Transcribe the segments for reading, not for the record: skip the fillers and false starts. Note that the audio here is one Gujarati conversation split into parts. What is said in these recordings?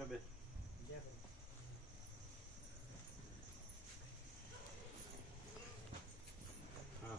બેસો બેસ. હા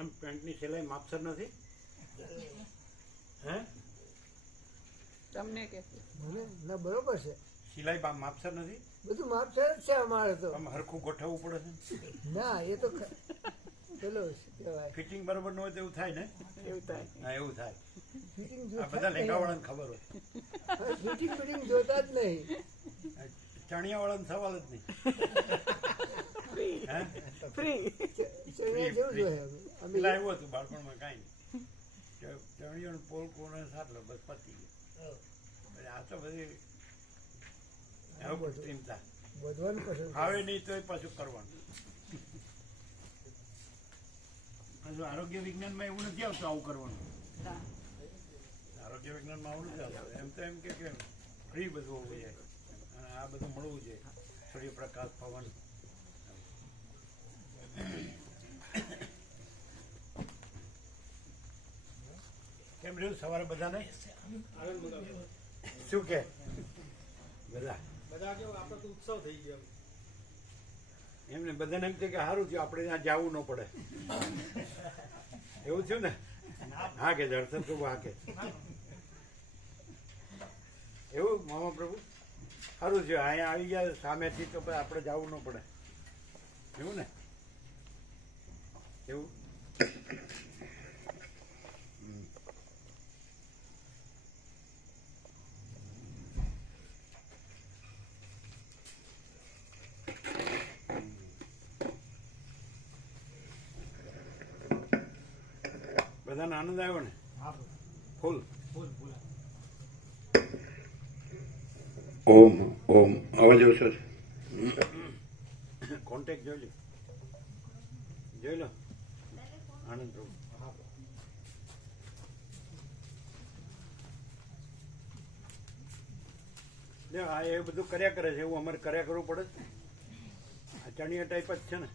એમ પેન્ટની સિલાઈ માપસર નથી હે તમને કે ના બરોબર છે, સિલાઈ માપસર નથી બધું માપસર જ છે અમારે તો. આમ હરખું ગોઠવવું પડે છે ના એ તો પેલો શું કહેવાય, ફિટિંગ બરોબર ન હોય તો એવું થાય ને એવું થાય. હા એવું થાય ફિટિંગ આ બધા લેંગાવાળાને ખબર હોય ફિટિંગ ફિટિંગ જોતા જ નહીં. ચણિયાવાળાનો સવાલ જ નહીં હે ફ્રી ચણિયા જેવું જોઈએ અમે. પેલા એવું હતું બાળપણમાં કાંઈ નહીં ચણિયાનું પોલકોને સાટલો બસ પતી ગયો આ તો બધી ચિંતા વધવાનું પસંદ આવે નહીં તો પાછું કરવાનું. પાછું આરોગ્ય વિજ્ઞાનમાં એવું નથી આવતું આવું કરવાનું. આરોગ્ય વિજ્ઞાનમાં આવું નથી આવતું. એમ તો એમ કે ફ્રી બધું હોવું જોઈએ અને આ બધું મળવું જોઈએ, સૂર્યપ્રકાશ પવન. કેમ રહ્યું સવારે બધાને શું કે બધા ઉત્સવ થઈ ગયો એમને બધાને એમ કે સારું થયું આપણે ત્યાં જવું ન પડે એવું થયું ને. હા કે દર્શન પ્રભુ હા કે એવું મામા પ્રભુ સારું થયું અહીંયા આવી ગયા સામેથી તો પછી આપણે જવું ન પડે એવું ને એવું. બધાને આનંદ આવ્યો ને ફૂલ. ઓમ ઓમ અવાજ ઓછો છે. કોન્ટેક્ટ જોઈ લો આનંદ પ્રભુ. આ એ બધું કર્યા કરે છે એવું અમારે કર્યા કરવું પડે. આ ચણિયા ટાઈપ જ છે ને.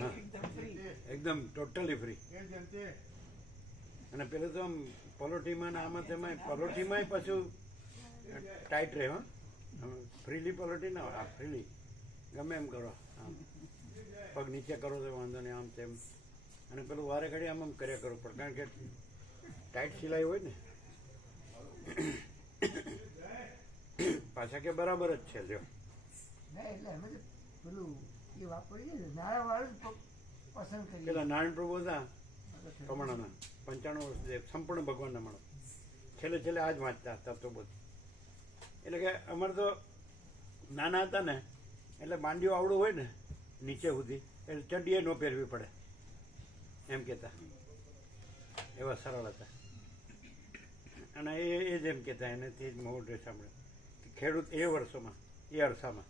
હા એકદમ ટોટલી ફ્રી. અને પેલું તો આમ પલોઠીમાં ને આમાં તેમાં પલોઠીમાં પાછું ટાઈટ રહે. હા ફ્રીલી પલોઠી ના હા ફ્રીલી ગમે એમ કરો આમ પગ નીચે કરો તો વાંધો નહીં આમ તેમ. અને પેલું વારે ઘડી આમ કર્યા કરવું પડે કારણ કે ટાઈટ સિલાઈ હોય ને. પાછા કે બરાબર જ છે જો. ના એટલે અમે તો પેલું એ વાપરીએ ને નાણાવાળું જ પસંદ કરીએ. પેલા નારાયણ પ્રભુ હતા કમણાના 95 વર્ષ સંપૂર્ણ ભગવાનના માણસ. છેલ્લે છેલ્લે આ જ વાંચતા હતા તો બધું. એટલે કે અમારે તો નાના હતા ને એટલે માંડીઓ આવડું હોય ને નીચે સુધી એટલે ચડ્ડીએ ન પહેરવી પડે એમ કહેતા. એવા સરળ હતા. અને એ જ એમ કહેતા એને તે જ મોટે સાંભળે કે ખેડૂત એ વર્ષોમાં એ અરસામાં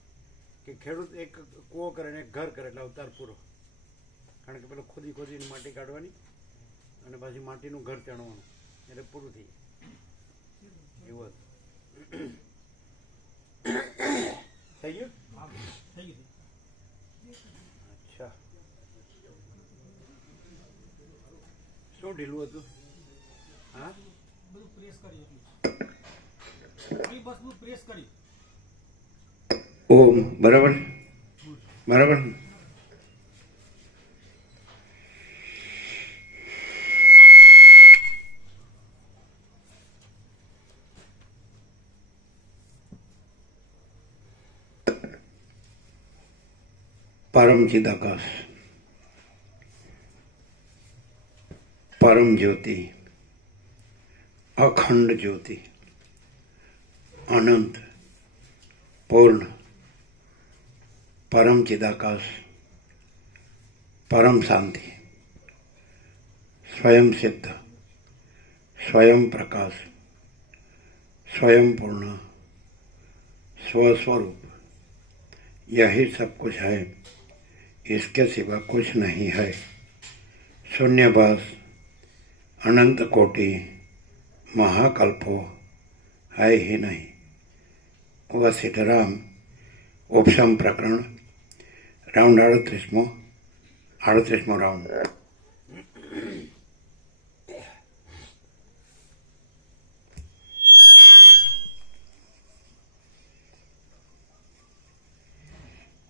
કે ખેડૂત એક કૂવો કરે ને એક ઘર કરે એટલે અવતાર પૂરો. કારણ કે પેલો ખોદી ખોદીને માટી કાઢવાની અને પાછી માટીનું ઘર ચણવાનું એટલે પૂરું થઈ જાય એવું હતું. થઈ ગયું. અચ્છા શું ઢીલું હતું. હા બધું પ્રેસ કરી એટલું બસ પ્રેસ કરી. ઓમ બરાબર બરાબર. પરમ ચિદાકાશ परम ज्योति, अखंड ज्योति, अनंत, पूर्ण, परम चिदाकाश, परम शांति, स्वयं सिद्ध, स्वयं प्रकाश, स्वयं पूर्ण, स्वस्वरूप, यही सब कुछ है, इसके सिवा कुछ नहीं है। शून्यवास, अनंत कोटि, महाकल्पो है ही नहीं। वह सिद्धराम उपशम प्रकरण राउंड 38मो राउंड।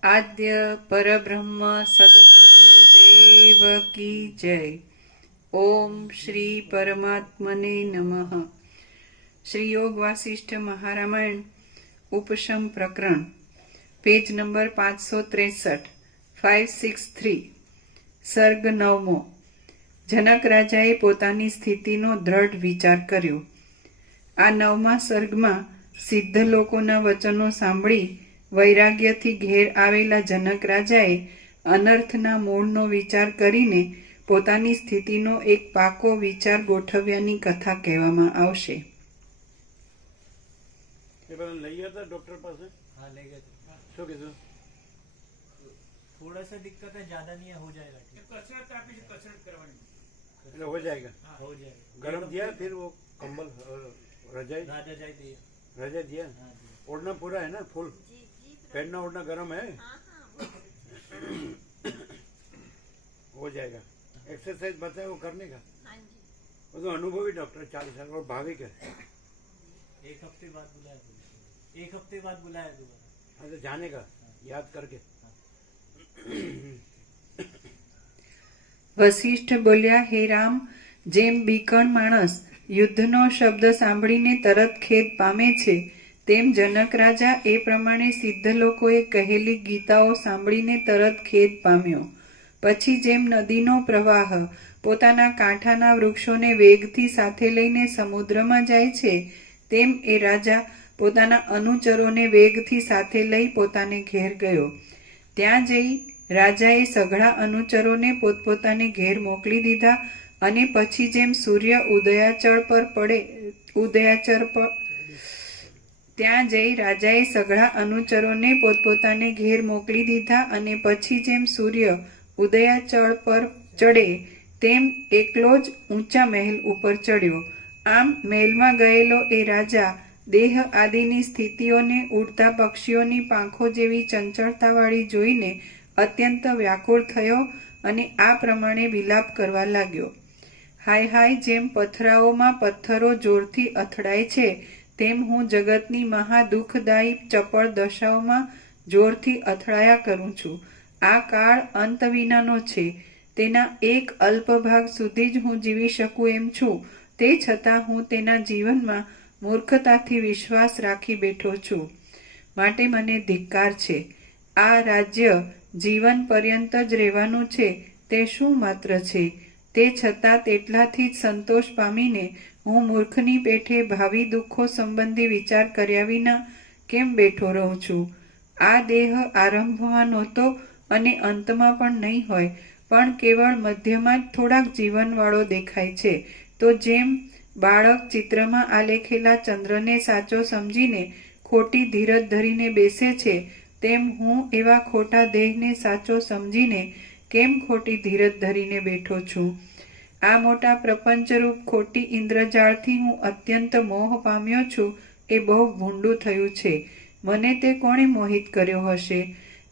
आद्य परब्रह्म सद्गुरुदेव की जय। ओम श्री परमात्मने नमः। श्री योग वासिष्ठ महारामायण उपशम प्रकरण पेज नंबर 563 563 સર્ગ 9મો। જનક રાજાએ પોતાની સ્થિતિનો દ્રઢ વિચાર કર્યો। આ 9મા સર્ગમાં સિદ્ધ લોકોના વચનો સાંભળી વૈરાગ્યથી ઘેર આવેલા જનક રાજાએ અનર્થના મૂળનો વિચાર કરીને પોતાની સ્થિતિનો એક પાકો વિચાર ગોઠવ્યાની કથા કહેવામાં આવશે। લઈ ગયા હતા ડોક્ટર પાસે? हाँ ले गए थे। શું કીધું? थोड़ा सा दिक्कत है, ज्यादा नहीं है, हो जाएगा ठीक। कसरत आप इसे कसरत करवानी એટલે हो जाएगा। हो जाएगा। गरम दिया फिर वो कंबल रजाई राजा जाए दिए। रजाई दिया। हाँ जी। ओढ़ना पूरा है ना फुल? पहनना ओढ़ना गर्म है? हो जाएगा। एक्सरसाइज बताए वो करने का? वो तो अनुभवी डॉक्टर 40 साल और भाविक है। एक हफ्ते बाद बुलाया दोबारा। एक हफ्ते बाद बुलाया दोबारा। हाँ तो जाने का याद करके। વશિષ્ઠ બોલ્યા, હે રામ, જેમ બીકણ માણસ યુદ્ધનો શબ્દ સાંભળીને તરત ખેદ પામે છે, તેમ જનક રાજા એ પ્રમાણે સિદ્ધ લોકોએ કહેલી ગીતાઓ સાંભળીને તરત ખેદ પામ્યો। પછી જેમ નદીનો પ્રવાહ પોતાના કાંઠાના વૃક્ષોને વેગથી સાથે લઈને સમુદ્રમાં જાય છે, તેમ એ રાજા પોતાના અનુચરોને વેગથી સાથે લઈ પોતાને ઘેર ગયો। ત્યાં જઈ રાજાએ સઘળા અનુચરોને પોતપોતાને ઘેર મોકલી દીધા અને પછી જેમ સૂર્ય ઉદયાચળ પર પડે ત્યાં જઈ રાજાએ સઘળા અનુચરોને પોતપોતાને ઘેર મોકલી દીધા અને પછી જેમ સૂર્ય ઉદયાચળ પર ચડે તેમ એકલો જ ઊંચા મહેલ ઉપર ચડ્યો। આમ મહેલમાં ગયેલો એ રાજા દેહ આદિની સ્થિતિઓને ઉડતા પક્ષીઓની પાંખો જેવી ચંચળતાવાળી જોઈને અત્યંત વ્યાકુળ થયો અને આ પ્રમાણે વિલાપ કરવા લાગ્યો। હાય હાય, જેમ પથરાઓમાં પથ્થરો જોરથી અથડાય છે, તેમ હું જગતની મહા દુઃખદાયી ચપળ દશાઓમાં જોરથી અથડાયા કરું છું। આ કાળ અંત વિનાનો છે, તેના એક અલ્પ ભાગ સુધી જ હું જીવી શકું એમ છું, તે છતાં હું તેના જીવનમાં મૂર્ખતાથી વિશ્વાસ રાખી બેઠો છું, માટે મને ધિક્કાર છે। આ રાજ્ય જીવન પર્યંત જ રહેવાનું છે તે શું માત્ર છે, તે છતાં તેટલાથી જ સંતોષ પામીને હું મૂર્ખની પેઠે ભાવિ દુઃખો સંબંધી વિચાર કર્યા વિના કેમ બેઠો રહું છું। આ દેહ આરંભમાં નહોતો અને અંતમાં પણ નહીં હોય, પણ કેવળ મધ્યમાં જ થોડાક જીવનવાળો દેખાય છે। તો જેમ બાળક ચિત્રમાં આલેખેલા ચંદ્રને સાચો સમજીને ખોટી ધીરજ ધરીને બેસે છે, તેમ હું એવા ખોટા દેહને સાચો સમજીને કેમ ખોટી ધીરજ ધરીને બેઠો છું। આ મોટા પ્રપંચરૂપ ખોટી ઇન્દ્રજાળથી હું અત્યંત મોહ પામ્યો છું, એ બહુ ભૂંડું થયું છે। મને તે કોણે મોહિત કર્યો હશે?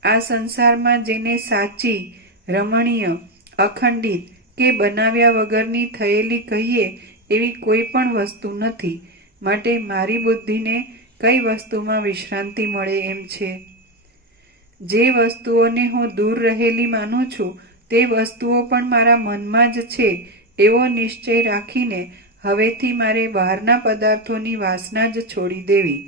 આ સંસારમાં જેને સાચી, રમણીય, અખંડિત કે બનાવ્યા વગરની થયેલી કહીએ એવી કોઈ પણ વસ્તુ નથી, માટે મારી બુદ્ધિને કઈ વસ્તુમાં વિશ્રાંતિ મળે એમ છે? જે વસ્તુઓને હું દૂર રહેલી માનું છું તે વસ્તુઓ પણ મારા મનમાં જ છે એવો નિશ્ચય રાખીને હવેથી મારે બહારના પદાર્થોની વાસના જ છોડી દેવી।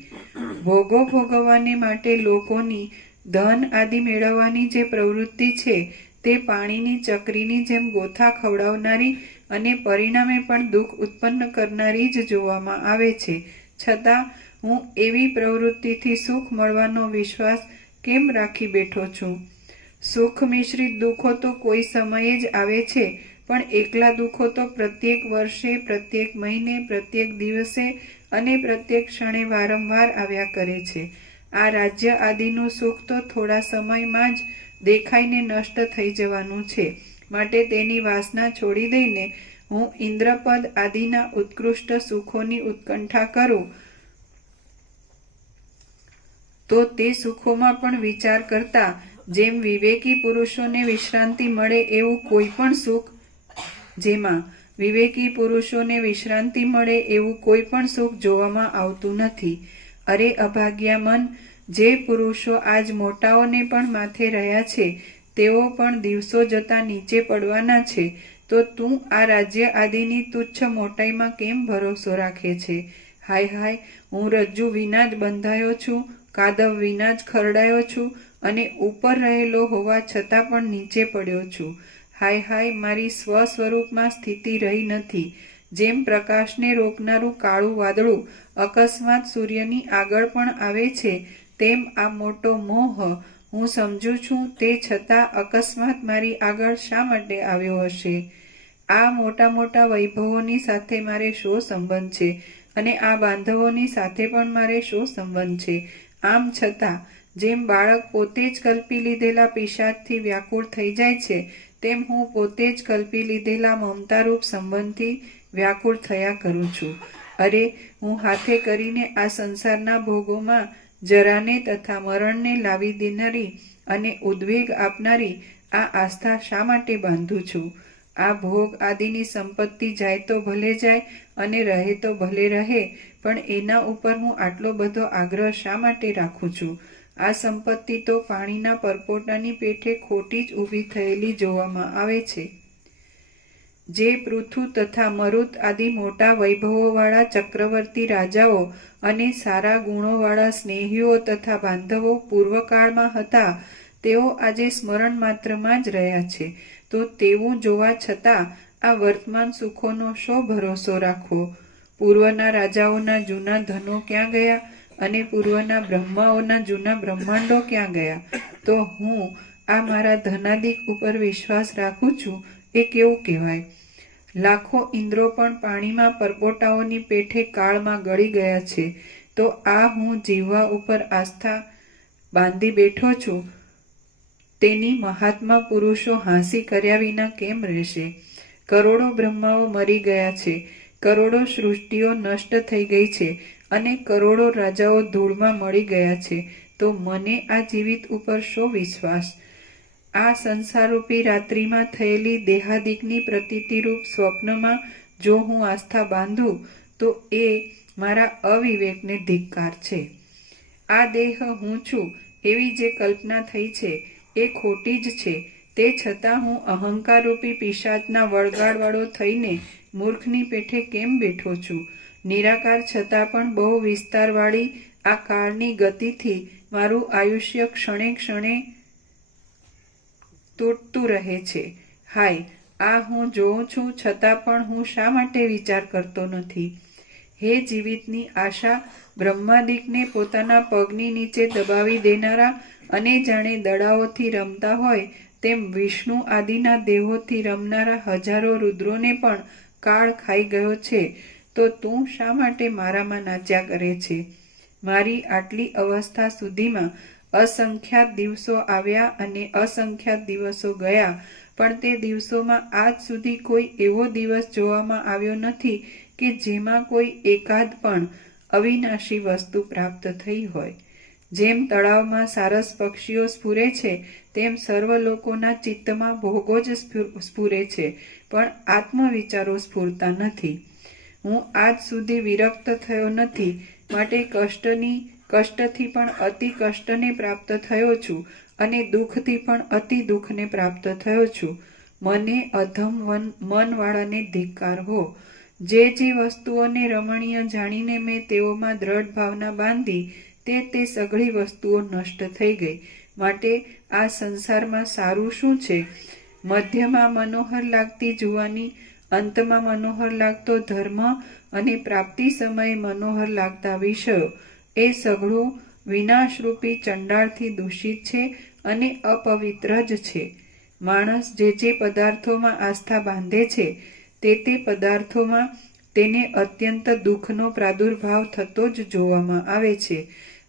ભોગો ભોગવવાને માટે લોકોની ધન આદિ મેળવવાની જે પ્રવૃત્તિ છે તે પાણીની ચકરીની જેમ ગોથા ખવડાવનારી અને પરિણામે પણ દુઃખ ઉત્પન્ન કરનારી જ જોવામાં આવે છે. છતાં હું એવી પ્રવૃત્તિથી સુખ મળવાનો વિશ્વાસ કેમ રાખી બેઠો છું? સુખ મિશ્રિત દુઃખો તો કોઈ સમયે જ આવે છે, પણ એકલા દુઃખો તો પ્રત્યેક વર્ષે, પ્રત્યેક મહિને, પ્રત્યેક દિવસે અને પ્રત્યેક ક્ષણે વારંવાર આવ્યા કરે છે. આ રાજ્ય આદિનું સુખ તો થોડા સમયમાં જ દેખાઈને નષ્ટ થઈ જવાનું છે. માટે તેની વાસના છોડી દઈને હું ઇન્દ્રપદ આદિના ઉત્કૃષ્ટ સુખોની ઉત્કંઠા કરું તો તે સુખોમાં પણ વિચાર કરતા જેમ વિવેકી પુરુષોને વિશ્રાંતિ મળે એવું કોઈ પણ સુખ જોવામાં આવતું નથી. અરે અભાગ્યા મન, જે પુરુષો આજ મોટાઓને પણ માથે રહ્યા છે તેઓ પણ દિવસો જતા નીચે પડવાના છે, તો તું આ રાજ્ય આદિની તુચ્છ મોટાઈમાં કેમ ભરોસો રાખે છે? હાય હાય, હું રજ્જુ વિના જ બંધાયો છું, કાદવ વિના જ ખરડાયો છું અને ઉપર રહેલો હોવા છતાં પણ નીચે પડ્યો છું. હાય હાય, મારી સ્વ સ્વરૂપમાં સ્થિતિ રહી નથી. જેમ પ્રકાશને રોકનારું કાળું વાદળું અકસ્માત સૂર્યની આગળ પણ આવે છે, તેમ આ મોટો મોહ હું સમજુ છું, તે છતાં અકસ્માત મારી આગળ શા માટે આવ્યો હશે? આ મોટા મોટા વૈભવોની સાથે મારે શો સંબંધ છે અને આ બાંધવોની સાથે પણ મારે શો સંબંધ છે? આમ છતાં જેમ બાળક પોતે જ કલ્પી લીધેલા પિશાચથી વ્યાકુળ થઈ જાય છે, તેમ હું પોતે જ કલ્પી લીધેલા મમતારૂપ સંબંધથી વ્યાકુળ થયા કરું છું. અરે, હું હાથે કરીને આ સંસારના ભોગોમાં જરાને તથા મરણને લાવી દેનારી અને ઉદ્વેગ આપનારી આ આસ્થા શા માટે બાંધું છું? આ ભોગ આદિની સંપત્તિ જાય તો ભલે જાય અને રહે તો ભલે રહે, પણ એના ઉપર હું આટલો બધો આગ્રહ શા માટે રાખું છું? આ સંપત્તિ તો પાણીના પરપોટાની પેઠે ખોટી જ ઊભી થયેલી જોવામાં આવે છે. જે પૃથુ તથા મરુત આદિ મોટા વૈભવોવાળા ચક્રવર્તી રાજાઓ અને સારા ગુણોવાળા સ્નેહીઓ તથા બાંધવો પૂર્વકાળમાં હતા, તેઓ આજે સ્મરણ માત્રમાં જ રહ્યા છે. તો તેવું જોવા છતાં આ વર્તમાન સુખોનો શો ભરોસો રાખવો? પૂર્વના રાજાઓના જૂના ધનો ક્યાં ગયા અને પૂર્વના બ્રહ્માઓના જૂના બ્રહ્માંડો ક્યાં ગયા? તો હું આ મારા ધનાદિક ઉપર વિશ્વાસ રાખું છું એ કેવું કહેવાય? લાખો ઇન્દ્રો પણ પાણીમાં પરપોટાઓની પેઠે કાળમાં ગળી ગયા છે, તો આ હું જીવવા ઉપર આસ્થા બાંધી બેઠો છું તેની મહાત્મા પુરુષો હાંસી કર્યા વિના કેમ રહેશે? કરોડો બ્રહ્માઓ મરી ગયા છે, કરોડો સૃષ્ટિઓ નષ્ટ થઈ ગઈ છે અને કરોડો રાજાઓ ધૂળમાં મળી ગયા છે, તો મને આ જીવિત ઉપર શો વિશ્વાસ? આ સંસારરૂપી રાત્રિમાં થયેલી દેહાદિકની પ્રતીતિરૂપ સ્વપ્નમાં જો હું આસ્થા બાંધું તો એ મારા અવિવેકને ધિક્કાર છે. આ દેહ હું છું એવી જે કલ્પના થઈ છે એ ખોટી જ છે, તે છતાં હું અહંકારરૂપી પિશાચના વળગાડવાળો થઈને મૂર્ખની પેઠે કેમ બેઠો છું? નિરાકાર છતાં પણ બહુ વિસ્તારવાળી આ કાળની ગતિથી મારું આયુષ્ય ક્ષણે ક્ષણે તૂટતું રહે છે. હાય, આ હું જોઉં છું છતાં પણ હું શા માટે વિચાર કરતો નથી? હે જીવિતની આશા, બ્રહ્માદિકને પોતાના પગની નીચે દબાવી દેનારા અને જાણે દડાઓથી રમતા હોય તેમ વિષ્ણુ આદિના દેહોથી રમનારા હજારો રુદ્રોને પણ કાળ ખાઈ ગયો છે, તો તું શા માટે મારામાં નાચ્યા કરે છે? મારી આટલી અવસ્થા સુધીમાં અસંખ્યાત દિવસો આવ્યા અને અસંખ્યાત દિવસો ગયા, પણ તે દિવસોમાં આજ સુધી કોઈ એવો દિવસ જોવામાં આવ્યો નથી કે જેમાં કોઈ એકાદ પણ અવિનાશી વસ્તુ પ્રાપ્ત થઈ હોય. જેમ તળાવમાં સારસ પક્ષીઓ સ્ફુરે છે, તેમ સર્વ લોકોના ચિત્તમાં ભોગો જ સ્ફુરે છે, પણ આત્મવિચારો સ્ફુરતા નથી. હું આજ સુધી વિરક્ત થયો નથી, માટે કષ્ટથી પણ અતિ કષ્ટને પ્રાપ્ત થયો છું અને દુઃખથી પણ અતિ દુઃખને પ્રાપ્ત થયો છું. મને અધમ મનવાળાને ધિક્કાર હો! જે વસ્તુઓને રમણીય જાણીને મેં તેઓમાં દ્રઢ ભાવના બાંધી તે સઘળી વસ્તુઓ નષ્ટ થઈ ગઈ. માટે આ સંસારમાં સારું શું છે? મધ્યમાં મનોહર લાગતી જુવાની, અંતમાં મનોહર લાગતો ધર્મ અને પ્રાપ્તિ સમયે મનોહર લાગતા વિષયો એ સઘળું વિનાશરૂપી ચંડાળથી દૂષિત છે અને અપવિત્ર જ છે. માણસ જે પદાર્થોમાં આસ્થા બાંધે છે તે પદાર્થોમાં તેને અત્યંત દુઃખનો પ્રાદુર્ભાવ થતો જ જોવામાં આવે છે.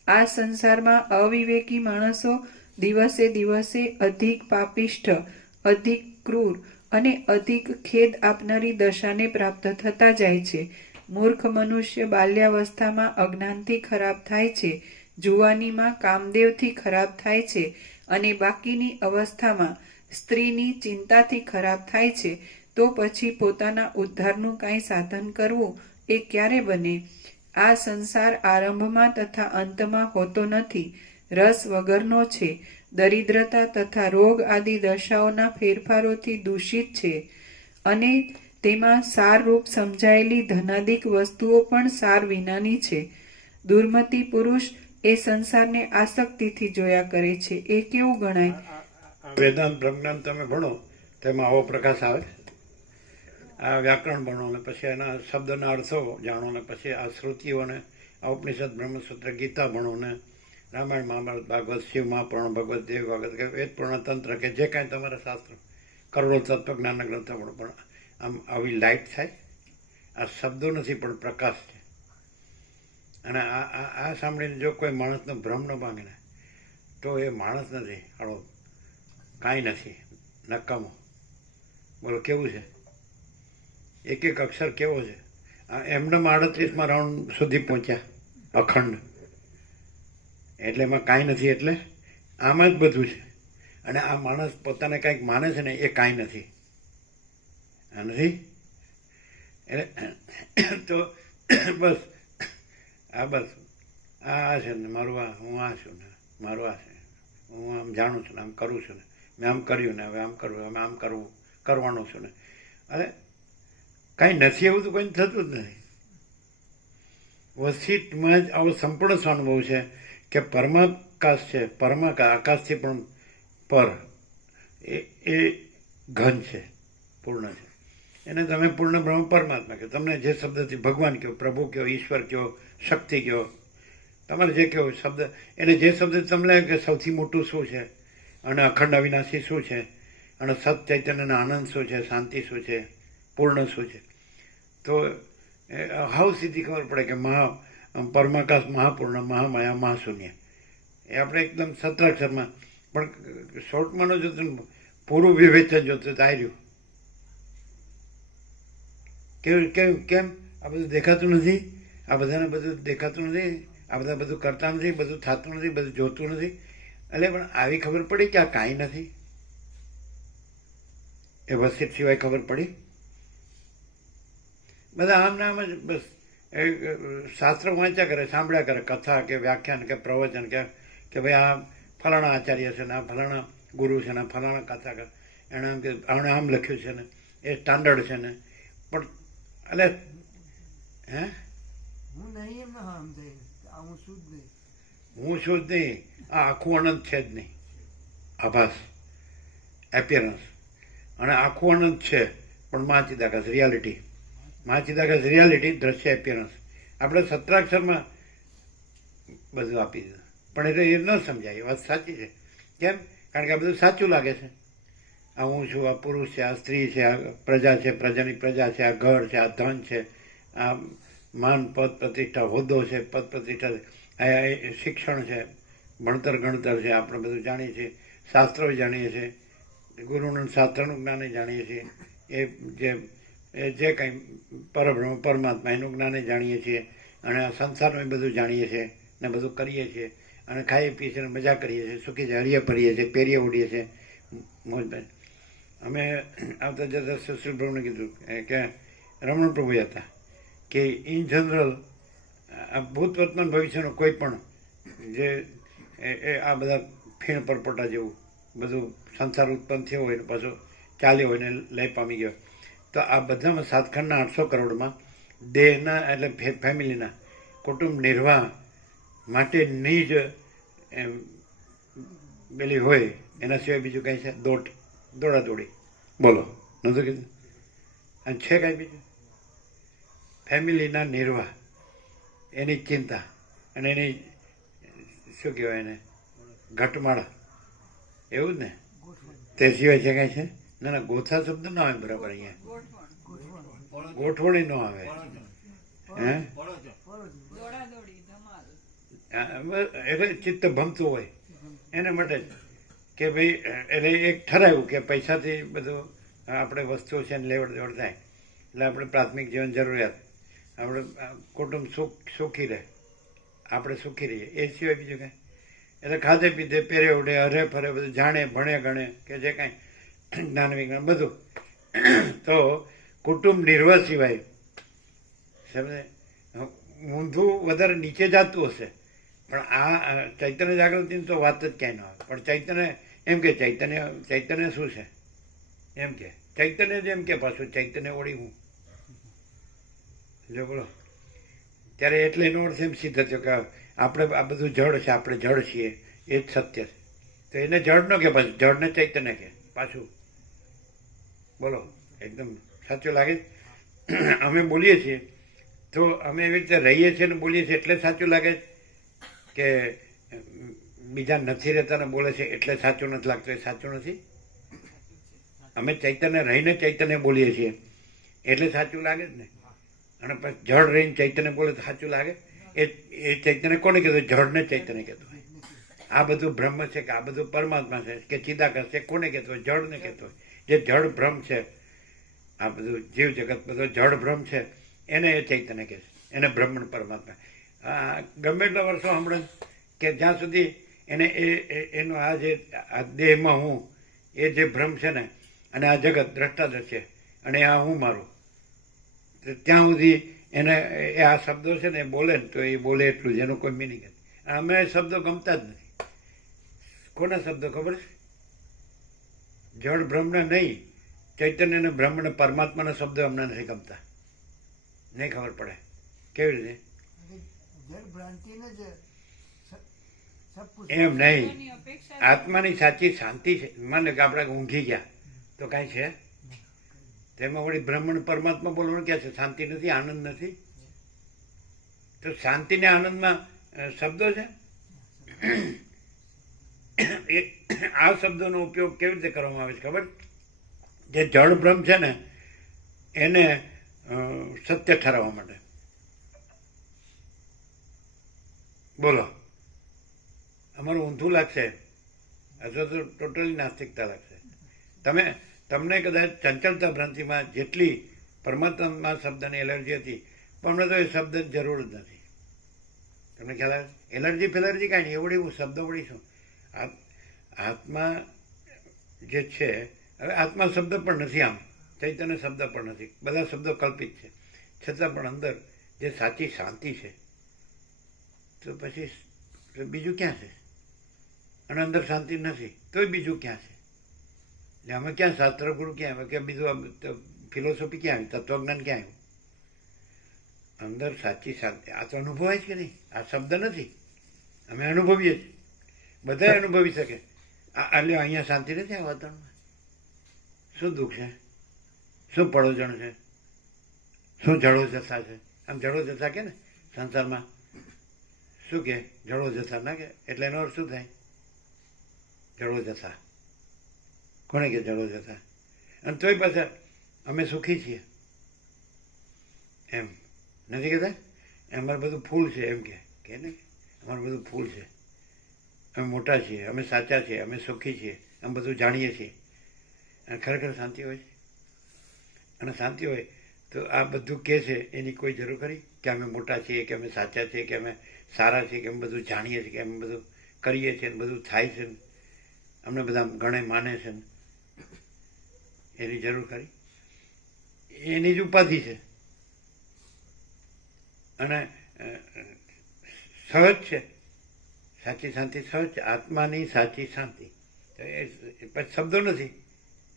આ સંસારમાં અવિવેકી માણસો દિવસે દિવસે અધિક પાપિષ્ઠ, અધિક ક્રૂર અને અધિક ખેદ આપનારી દશાને પ્રાપ્ત થતા જાય છે. મૂર્ખ મનુષ્ય બાલ્યાવસ્થામાં અજ્ઞાનથી ખરાબ થાય છે, જુવાનીમાં કામદેવથી ખરાબ થાય છે અને બાકીની અવસ્થામાં સ્ત્રીની ચિંતાથી ખરાબ થાય છે. તો પછી પોતાના ઉદ્ધારનું કાંઈ સાધન કરવું એ ક્યારે બને? આ સંસાર આરંભમાં તથા અંતમાં હોતો નથી, રસ વગરનો છે. દરિદ્રતા તથા રોગ આદિ દશાઓના ફેરફારોથી દૂષિત છે અને તેમાં સારરૂપ સમજાયેલી ધનાદિક વસ્તુઓ પણ સાર વિનાની છે. દુર્મતી પુરુષ એ સંસારને આસક્તિથી જોયા કરે છે. એ કેવું ગણાય? આ વેદાંત બ્રહ્મજ્ઞાન તમે ભણો તેમાં આવો પ્રકાશ આવે. આ વ્યાકરણ ભણો ને પછી એના શબ્દના અર્થો જાણો ને પછી આ શ્રુતિઓને આ ઉપનિષદ બ્રહ્મસૂત્ર ગીતા ભણો ને રામાયણ મહાભારત ભાગવત શિવ મહાપુરાણ ભગવત દેવ ભાગવત કે વેદ પુરાણ તંત્ર કે જે કાંઈ તમારા શાસ્ત્રો કરોડો તત્વજ્ઞાનના ગ્રંથો ભણો, પણ આમ આવી લાઇટ થાય. આ શબ્દો નથી પણ પ્રકાશ છે. અને આ સાંભળીને જો કોઈ માણસનો ભ્રમ ન ભાંગે ને તો એ માણસ નથી, હાળો કાંઈ નથી, નકામો. બોલો કેવું છે? એક એક અક્ષર કેવો છે? એમને 38માં રાઉન્ડ સુધી પહોંચ્યા અખંડ, એટલે એમાં કાંઈ નથી. એટલે આમાં જ બધું છે. અને આ માણસ પોતાને કાંઈક માને છે ને એ કાંઈ નથી. આ નથી એટલે તો બસ આ છે ને મારું, આ હું આ છું ને મારું આ છે, હું આમ જાણું છું ને આમ કરું છું ને મેં આમ કર્યું ને હવે આમ કરવું, હવે આમ કરવાનું છું ને. અરે કાંઈ નથી, એવું તો કંઈ થતું જ નથી. વસ્તીમાં જ આવો સંપૂર્ણ સ્વાનુભવ છે કે પરમાકાશ છે, આકાશથી પણ પર એ ઘન છે, પૂર્ણ છે. એને તમે પૂર્ણ બ્રહ્મ પરમાત્મા કહો. તમને જે શબ્દથી ભગવાન કહો, પ્રભુ કહો, ઈશ્વર કહો, શક્તિ કહો, તમારે જે કહો શબ્દ, એને જે શબ્દ તમને કે સૌથી મોટું શું છે અને અખંડ અવિનાશી શું છે અને સત ચૈતન્યનો આનંદ શું છે, શાંતિ શું છે, પૂર્ણ શું છે, તો હાવ સીધી ખબર પડે કે પરમાકાશ, મહાપૂર્ણ, મહામાયા, મહાશૂન્ય. એ આપણે એકદમ સત્રાક્ષરમાં, પણ શોર્ટમાં જોતું પૂરું વિવેચન જોતું તો આવ્યું. કેમ આ બધું દેખાતું નથી? આ બધાને બધું દેખાતું નથી? આ બધા બધું કરતા નથી? બધું થતું નથી? બધું જોતું નથી? એટલે પણ આવી ખબર પડી કે આ કાંઈ નથી. એ વસિત સિવાય ખબર પડી? બધા આમ નામ જ બસ શાસ્ત્ર વાંચ્યા કરે, સાંભળ્યા કરે, કથા કે વ્યાખ્યાન કે પ્રવચન કે ભાઈ આ ફલાણા આચાર્ય છે ને આ ફલાણા ગુરુ છે ને આ ફલાણા કથા કરે, એણે આમ કે આણે આમ લખ્યું છે ને એ સ્ટાન્ડર્ડ છે ને. પણ એટલે હે હું નહીં એમ ના સમજાય, હું શું જ નહીં, હું શું જ નહીં, આ આખું અનંત છે જ નહીં. આભાસ, એપિયરન્સ, અને આખું અનંત છે પણ મહાચિદાકાશ રિયાલિટી. મહાચિદાકાશ રિયાલિટી, દ્રશ્ય, એપિયરન્સ. આપણે સત્રાક્ષરમાં બધું આપી દીધું, પણ એટલે એ ન સમજાય. એ વાત સાચી છે. કેમ? કારણ કે આ બધું સાચું લાગે છે. આ હું છું, આ પુરુષ છે, આ સ્ત્રી છે, આ પ્રજા છે, પ્રજાની પ્રજા છે, આ ઘર છે, આ ધન છે, આ માન, પદ, પ્રતિષ્ઠા, હોદ્દો છે, પદ પ્રતિષ્ઠા છે, આ શિક્ષણ છે, ભણતર ગણતર છે, આપણે બધું જાણીએ છીએ, શાસ્ત્રો જાણીએ છીએ, ગુરુનું શાસ્ત્રનું જ્ઞાન જાણીએ છીએ, એ જે કંઈ પરબ્રહ્મ પરમાત્મા એનું જ્ઞાન જાણીએ છીએ, અને આ સંસારનું બધું જાણીએ છીએ ને બધું કરીએ છીએ, અને ખાઈએ પીએ છીએ, મજા કરીએ છીએ, સુખી છે, હરીએ ફરીએ છીએ, પહેરીએ ઉડીએ છીએ, મોજભાઈ. અમે આવતા જતા સુશીલ પ્રભુને કીધું કે રમણ પ્રભુ હતા કે ઇન જનરલ આ ભૂત વર્તમાન ભવિષ્યનું કોઈ પણ જે આ બધા ફીણ પરપોટા જેવું બધું સંસાર ઉત્પન્ન થયો હોય ને પાછો ચાલ્યો હોય ને લય પામી ગયો, તો આ બધામાં સાતખંડના 800 કરોડમાં દેહના એટલે ફેમિલીના કુટુંબ નિર્વાહ માટેની જ પેલી હોય એના સિવાય બીજું કાંઈ છે? દોડા દોડી બોલો, નહોતું કીધું? અને છે કાંઈ બીજું? ફેમિલીના નિર્વાહ, એની ચિંતા અને એની શું કહેવાય એને ઘટમાળ, એવું જ ને? તે સિવાય છે કાંઈ છે? ના ના, ગોથા શબ્દ ન આવે બરાબર અહીંયા, ગોઠવણી ન આવે. હે? એટલે ચિત્ત ભમતું હોય એના માટે જ કે ભાઈ એટલે એક ઠરાવ્યું કે પૈસાથી બધું આપણે વસ્તુઓ છે ને લેવડ દેવડ થાય, એટલે આપણે પ્રાથમિક જીવન જરૂરિયાત, આપણે કુટુંબ સુખી રહે, આપણે સુખી રહીએ, એ સિવાય બીજું કાંઈ. એટલે ખાધે પીધે પહેરે ઉડે હરે ફરે બધું જાણે ભણે ગણે કે જે કાંઈ જ્ઞાન વિજ્ઞાન બધું. તો કુટુંબ નિર્વાહ સિવાય સમજે ઊંધું વધારે નીચે જતું હશે, પણ આ ચૈતન્ય જાગૃતિની તો વાત જ ક્યાંય ન આવે. પણ ચૈતન્ય એમ કે ચૈતન્ય શું છે એમ કે ચૈતન્ય જ એમ કે પાછું ચૈતન્ય વળી હું જો બોલો ત્યારે એટલે એનો અર્થ એમ સિદ્ધ થયો કે આપણે આ બધું જળ છે, આપણે જળ છીએ, એ જ સત્ય છે. તો એને જળ ન કે પાછું જળને ચૈતન્ય કે પાછું બોલો, એકદમ સાચું લાગે. અમે બોલીએ છીએ તો અમે એવી રીતે રહીએ છીએ ને બોલીએ છીએ એટલે સાચું લાગે કે બીજા નથી રહેતા ને બોલે છે એટલે સાચું નથી લાગતું? એ સાચું નથી. અમે ચૈતન્ય રહીને ચૈતન્ય બોલીએ છીએ એટલે સાચું લાગે જ ને. અને પછી જળ રહીને ચૈતન્ય બોલે તો સાચું લાગે? એ ચૈતન્ય કોને કહેતો? જળને ચૈતન્ય કહેતો હોય. આ બધું બ્રહ્મ છે કે આ બધું પરમાત્મા છે કે ચિદાકાશ છે, કોને કહેતો હોય? જળને કહેતો હોય. જે જળ ભ્રમ છે, આ બધું જીવ જગત બધો જળ ભ્રમ છે, એને એ ચૈતન્ય કહે છે, એને બ્રહ્મણ પરમાત્મા. ગમે એટલા વર્ષો હમણાં કે જ્યાં સુધી એને એનો આ જે આ દેહમાં હું, એ જે ભ્રમ છે ને, અને આ જગત દ્રષ્ટાદૃશ્ય છે, અને આ હું મારું, ત્યાં સુધી એને એ આ શબ્દો છે ને એ બોલે ને તો એ બોલે એટલું જ, એનું કોઈ મિનિંગ નથી. અમે શબ્દો ગમતા જ નથી. કોના શબ્દો ખબર છે? જળ બ્રહ્મને નહીં, ચૈતન્ય ને બ્રહ્મ ને પરમાત્માના શબ્દો અમને નથી ગમતા. નહીં ખબર પડે કેવી રીતે? એમ નહીં, આત્માની સાચી શાંતિ છે. માને કે આપણે ઊંઘી ગયા તો કાંઈ છે તેમાં વળી બ્રહ્મણ પરમાત્મા બોલવાનું ક્યાં છે? શાંતિ નથી, આનંદ નથી. તો શાંતિ ને આનંદમાં શબ્દો છે. આ શબ્દોનો ઉપયોગ કેવી રીતે કરવામાં આવે છે ખબર? જે જળ બ્રહ્મ છે ને એને સત્ય ઠરાવવા માટે. બોલો, અમારું ઊંધું લાગશે અથવા તો ટોટલી નાસ્તિકતા લાગશે. તમને કદાચ ચંચળતા ભ્રાંતિમાં જેટલી પરમાત્મા શબ્દની એલર્જી હતી, પણ અમને તો એ શબ્દ જરૂર જ નથી. તમને ખ્યાલ આવે? એલર્જી ફેલર્જી કાંઈ નહીં, એવડી હું શબ્દ વળી શું. આત્મા જે છે, હવે આત્મા શબ્દ પણ નથી, આમ ચૈતન્ય શબ્દ પણ નથી, બધા શબ્દો કલ્પિત છે. છતાં પણ અંદર જે સાચી શાંતિ છે તો પછી બીજું ક્યાં છે? અને અંદર શાંતિ નથી તોય બીજું ક્યાં છે? એટલે અમે ક્યાં શાસ્ત્રગુરુ ક્યાં આવ્યા કે બીજું ફિલોસોફી ક્યાં આવી, તત્વજ્ઞાન ક્યાં આવ્યું? અંદર સાચી શાંતિ આ તો અનુભવાય છે કે નહીં? આ શબ્દ નથી, અમે અનુભવીએ છીએ, બધા અનુભવી શકે. એટલે અહીંયા શાંતિ નથી આ વાતાવરણમાં. શું દુઃખ છે? શું પડોજણ છે? શું જળો જથ્થા છે? આમ જળો જથ્થા કે ને સંસારમાં શું કે જળો જથ્થા ના કે? એટલે એનો અર્થ શું થાય? જળો જથ્થા કોને કે? જળો જથ્થા. અને તોય પાછા અમે સુખી છીએ એમ નથી કહેતા? અમારે બધું ફૂલ છે એમ કે ને, અમારું બધું ફૂલ છે, અમે મોટા છીએ, અમે સાચા છીએ, અમે સુખી છીએ, અમે બધું જાણીએ છીએ. અને ખરેખર શાંતિ હોય છે. અને શાંતિ હોય તો આ બધું કહે છે એની કોઈ જરૂર ખરી? કે અમે મોટા છીએ, કે અમે સાચા છીએ, કે અમે સારા છીએ, કે અમે બધું જાણીએ છીએ, કે અમે બધું કરીએ છીએ, બધું થાય છે, અમને બધા ગણે માને છે, એની જરૂર ખરી? એની જ ઉપાધિ છે. અને સહજ છે સાચી શાંતિ, સહજ છે આત્માની સાચી શાંતિ. પછી શબ્દો નથી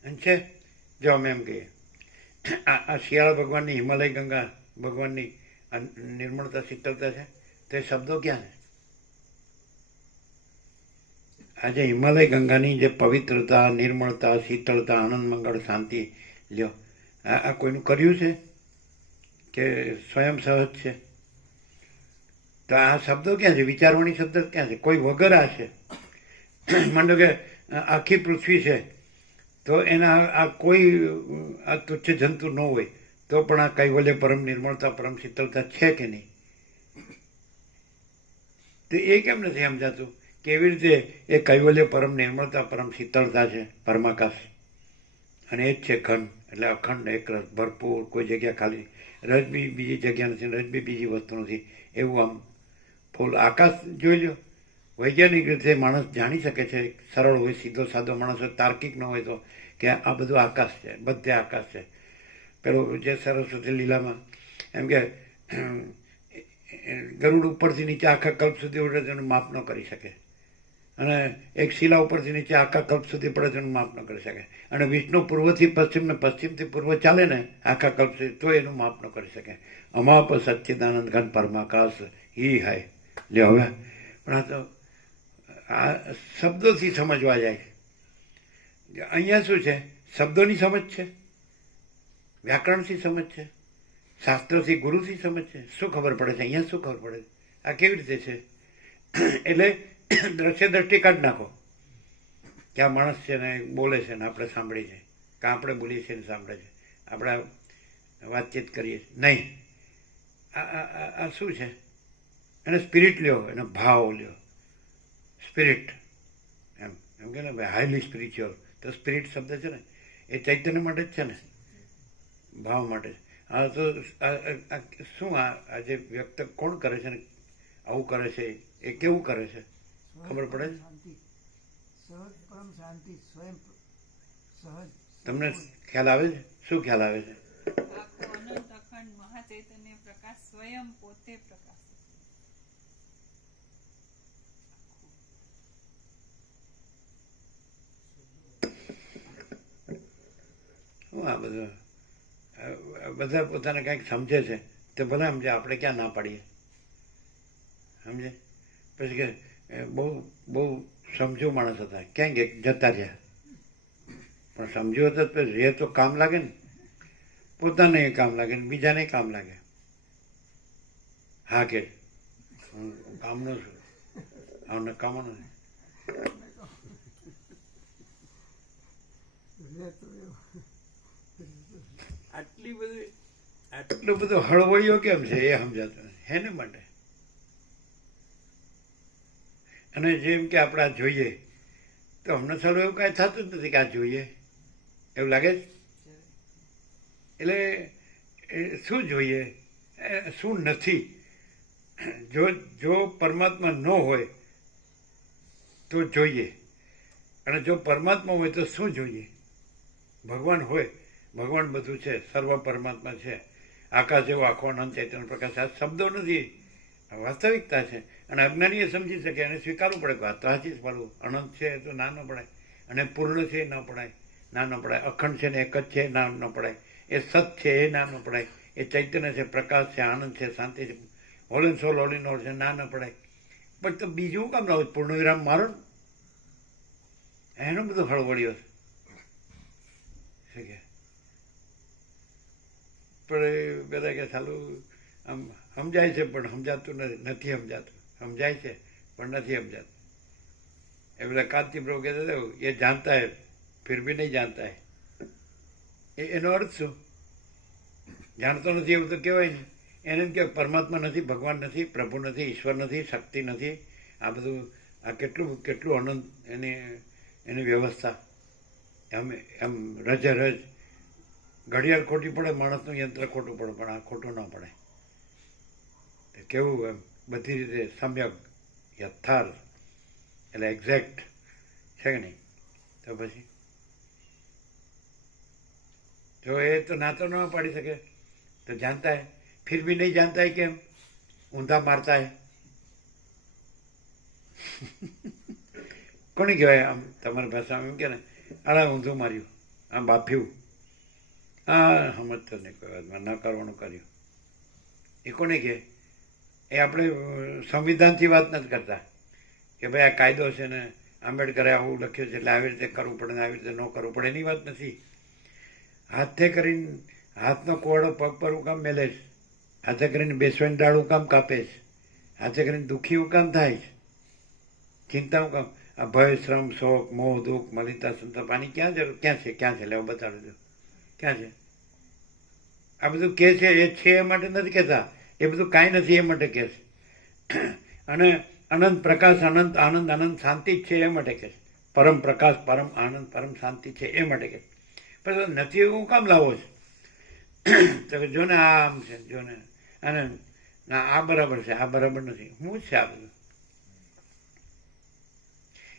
અને છે. જો અમે એમ કહીએ આ શિયાળા ભગવાનની, હિમાલય ગંગા ભગવાનની નિર્મળતા શીતળતા છે, તો એ શબ્દો ક્યાં છે? આજે હિમાલય ગંગાની જે પવિત્રતા, નિર્મળતા, શીતળતા, આનંદ, મંગળ, શાંતિ લ્યો, આ કોઈનું કર્યું છે કે સ્વયં સહજ છે? તો આ શબ્દો ક્યાં છે? વિચારવાણી શબ્દ ક્યાં છે? કોઈ વગર આ છે. માનો કે આખી પૃથ્વી છે તો એના આ કોઈ આ તુચ્છ જંતુ ન હોય તો પણ આ કૈવલ્ય, પરમ નિર્મળતા, પરમ શીતળતા છે કે નહીં? તો એ કેમ નથી સમજાતું? કેવી રીતે એ કૈવલ્ય, પરમ નિર્મળતા, પરમ શીતળતા છે પરમાકાશ, અને એ જ છે ઘન, એટલે અખંડ, એકરસ, ભરપૂર, કોઈ જગ્યા ખાલી, રજ બી બીજી જગ્યા નથી, રજ બી બીજી વસ્તુ નથી, એવું આમ ફૂલ આકાશ જોઈ લો. વૈજ્ઞાનિક રીતે માણસ જાણી શકે છે, સરળ હોય, સીધો સાદો માણસ હોય, તાર્કિક ન હોય તો, કે આ બધું આકાશ છે, બધે આકાશ છે. પેલું જે સરસ્વતી લીલામાં એમ કે ગરુડ ઉપરથી નીચે આખા કલ્પ સુધી ઉડે તેનું માપ ન કરી શકે, અને એક શિલા ઉપરથી નીચે આખા કલ્પ સુધી પડે તેનું માપ ન કરી શકે, અને વિષ્ણુ પૂર્વથી પશ્ચિમ ને પશ્ચિમથી પૂર્વ ચાલે ને આખા કલ્પ સુધી તો એનું માપ ન કરી શકે. અમાપ સચ્ચિદાનંદ ઘન પરમાકાશ ઈ હાય. લ્યો હવે પણ આ તો આ શબ્દોથી સમજવા જાય. અહીંયા શું છે? શબ્દોની સમજ છે, વ્યાકરણથી સમજ છે, શાસ્ત્રથી, ગુરુથી સમજ છે. શું ખબર પડે છે? અહીંયા શું ખબર પડે છે? આ કેવી રીતે છે? એટલે દ્રશ્ય દ્રષ્ટિ કાઢી નાખો કે આ માણસ છે ને બોલે છે ને આપણે સાંભળીએ છીએ, કે આપણે બોલીએ છીએ ને સાંભળે છે, આપણે વાતચીત કરીએ છીએ. નહીં, આ શું છે? એને સ્પિરિટ લ્યો, એનો ભાવ લ્યો. સ્પિરિટ એમ કે ને ભાઈ હાઈલી સ્પિરિચ્યુઅલ, તો સ્પિરિટ શબ્દ છે ને એ ચૈતન્ય માટે જ છે ને, ભાવ માટે. હા તો શું આ જે વ્યક્ત કોણ કરે છે ને આવું કરે છે? એ કેવું કરે છે? ખબર પડે છે? શાંતિ, સહજ પરમ શાંતિ, સ્વયં સહજ. તમને ખ્યાલ આવે છે? શું ખ્યાલ આવે છે? આખો અનંત અખંડ મહાચૈતન્ય પ્રકાશ સ્વયં પોતે પ્રકાશ. શું આ બધું? બધા પોતાને કંઈક સમજે છે તો ભલે સમજે, આપણે ક્યાં ના પાડીએ? સમજે પછી કે બહુ બહુ સમજુ માણસ હતા, ક્યાં જતા રહ્યા? પણ સમજ્યો હતો તો રે તો કામ લાગે ને, પોતાને કામ લાગે ને બીજાને કામ લાગે. હા કે હું કામનો છું, આને કામનો છું. આટલો બધો હળવળિયો કેમ છે એ સમજાતું નથી. હેને માટે? અને જેમ કે આપણે આ જોઈએ તો હમણાં સારું એવું કાંઈ થતું જ નથી કે આ જોઈએ એવું લાગે છે. એટલે શું જોઈએ, શું નથી? જો પરમાત્મા ન હોય તો જોઈએ, અને જો પરમાત્મા હોય તો શું જોઈએ? ભગવાન હોય, ભગવાન બધું છે, સર્વ પરમાત્મા છે, આકાશ જેવો આખો અનંત ચૈતન્ય પ્રકાશ. આ શબ્દો નથી, વાસ્તવિકતા છે. અને અજ્ઞાનીએ સમજી શકે અને સ્વીકારવું પડે કે આ તો સાચી જ પડવું. અનંત છે તો ના ન પડાય, અને પૂર્ણ છે એ ન પડાય, ના ન પડાય. અખંડ છે ને એક જ છે ના ન પડાય. એ સત છે એ ના ન પડાય. એ ચૈતન્ય છે, પ્રકાશ છે, આનંદ છે, શાંતિ છે, whole and soul, whole in all છે, ના ન પડાય. પણ તો બીજું કામ લાવું? પૂર્ણ વિરામ મારો ને, એનું બધું હળવળ્યો છે. પણ બધા કે સાલું આમ સમજાય છે પણ સમજાતું નથી સમજાતું, સમજાય છે પણ નથી સમજાતું. એ બધા કાંતિ પ્રભુ કહેતા હતા એ જાણતા હે ફિર ભી નહીં જાણતા હે. એનો અર્થ શું? જાણતો નથી એવું તો કહેવાય નહીં. એને એમ કે પરમાત્મા નથી, ભગવાન નથી, પ્રભુ નથી, ઈશ્વર નથી, શક્તિ નથી. આ બધું આ કેટલું અનંત એની વ્યવસ્થા. એમ રજે રજ ઘડિયાળ ખોટી પડે, માણસનું યંત્ર ખોટું પડે, પણ આ ખોટું ન પડે. કેવું એમ બધી રીતે સમ્યક યથાર્થ, એટલે એક્ઝેક્ટ છે કે નહીં? તો પછી જો એ તો ના તો ન પાડી શકે તો જાણતા હે ફિર ભી નહીં જાણતા હે કેમ? ઊંધા મારતા હે. કોને કહેવાય આમ તમારી ભાષામાં એમ કે ને આડા ઊંધું માર્યું, આમ બાફ્યું, હા સમજતો નહીં કોઈ વાતમાં, ન કરવાનું કર્યું. એ કોને કહે? એ આપણે સંવિધાનથી વાત નથી કરતા કે ભાઈ આ કાયદો છે ને આંબેડકરે આવું લખ્યું છે એટલે આવી રીતે કરવું પડે ને આવી રીતે ન કરવું પડે એની વાત નથી. હાથે કરીને હાથનો કોવાડો પગ પર હું કામ મેલે છે, હાથે કરીને બેસવાની દાળ હું કામ કાપે છે, હાથે કરીને દુઃખી હું કામ થાય છે, ચિંતા હું કામ, આ ભય શ્રમ શોક મોહ દુઃખ મલિનતા સંતાપ આની ક્યાં જરૂર, ક્યાં છે લેવા બતાડો છો ક્યાં છે? આ બધું કે છે એ છે એ માટે નથી કહેતા, એ બધું કાંઈ નથી એ માટે કહે છે. અને અનંત પ્રકાશ અનંત આનંદ અનંત શાંતિ જ છે એ માટે કહે છે. પરમ પ્રકાશ પરમ આનંદ પરમ શાંતિ છે એ માટે કહે છે. પણ નથી એવું કામ લાવો છે? તો જો ને આ આમ છે, જો ને અને ના આ બરાબર છે, આ બરાબર નથી, શું જ છે આ બધું?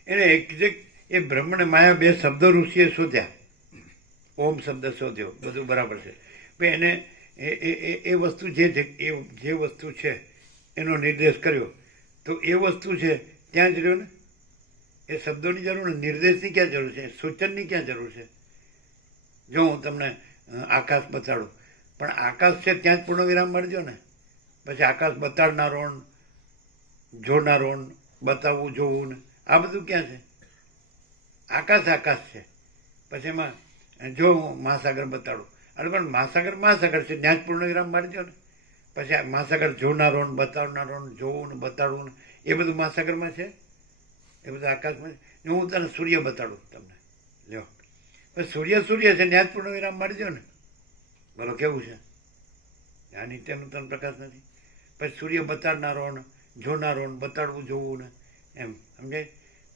એને એક્ઝેક્ટ એ બ્રહ્મ ને માયા બે શબ્દો ઋષિએ શોધ્યા, ઓમ શબ્દ શોધ્યો, બધું બરાબર છે. પણ એને એ વસ્તુ જે વસ્તુ છે એનો નિર્દેશ કર્યો, તો એ વસ્તુ છે ત્યાં જ રહ્યો ને. એ શબ્દોની જરૂર ને, નિર્દેશની ક્યાં જરૂર છે, સૂચનની ક્યાં જરૂર છે? જો હું તમને આકાશ બતાડું, પણ આકાશ છે ત્યાં જ પૂર્ણ વિરામ મળજો ને. પછી આકાશ બતાડનારો, જોનારો, બતાવવું જોવું ને આ બધું ક્યાં છે? આકાશ આકાશ છે. પછી એમાં જો હું મહાસાગર બતાડું, અરે પણ મહાસાગર છે ત્યાં જ પૂર્ણ વિરામ મારજો ને. પછી મહાસાગર જોનારો ને બતાવનારો ને જોવું ને બતાડવું ને એ બધું મહાસાગરમાં છે, એ બધું આકાશમાં છે. હું તને સૂર્ય બતાડું તમને, લ્યો પછી સૂર્ય છે ત્યાં જ પૂર્ણ વિરામ મારજો ને. બોલો કેવું છે? આ નિત્યનું તન પ્રકાશ નથી. પછી સૂર્ય બતાડનારો ને જોનારો ને બતાડવું જોવું ને એમ સમજાય.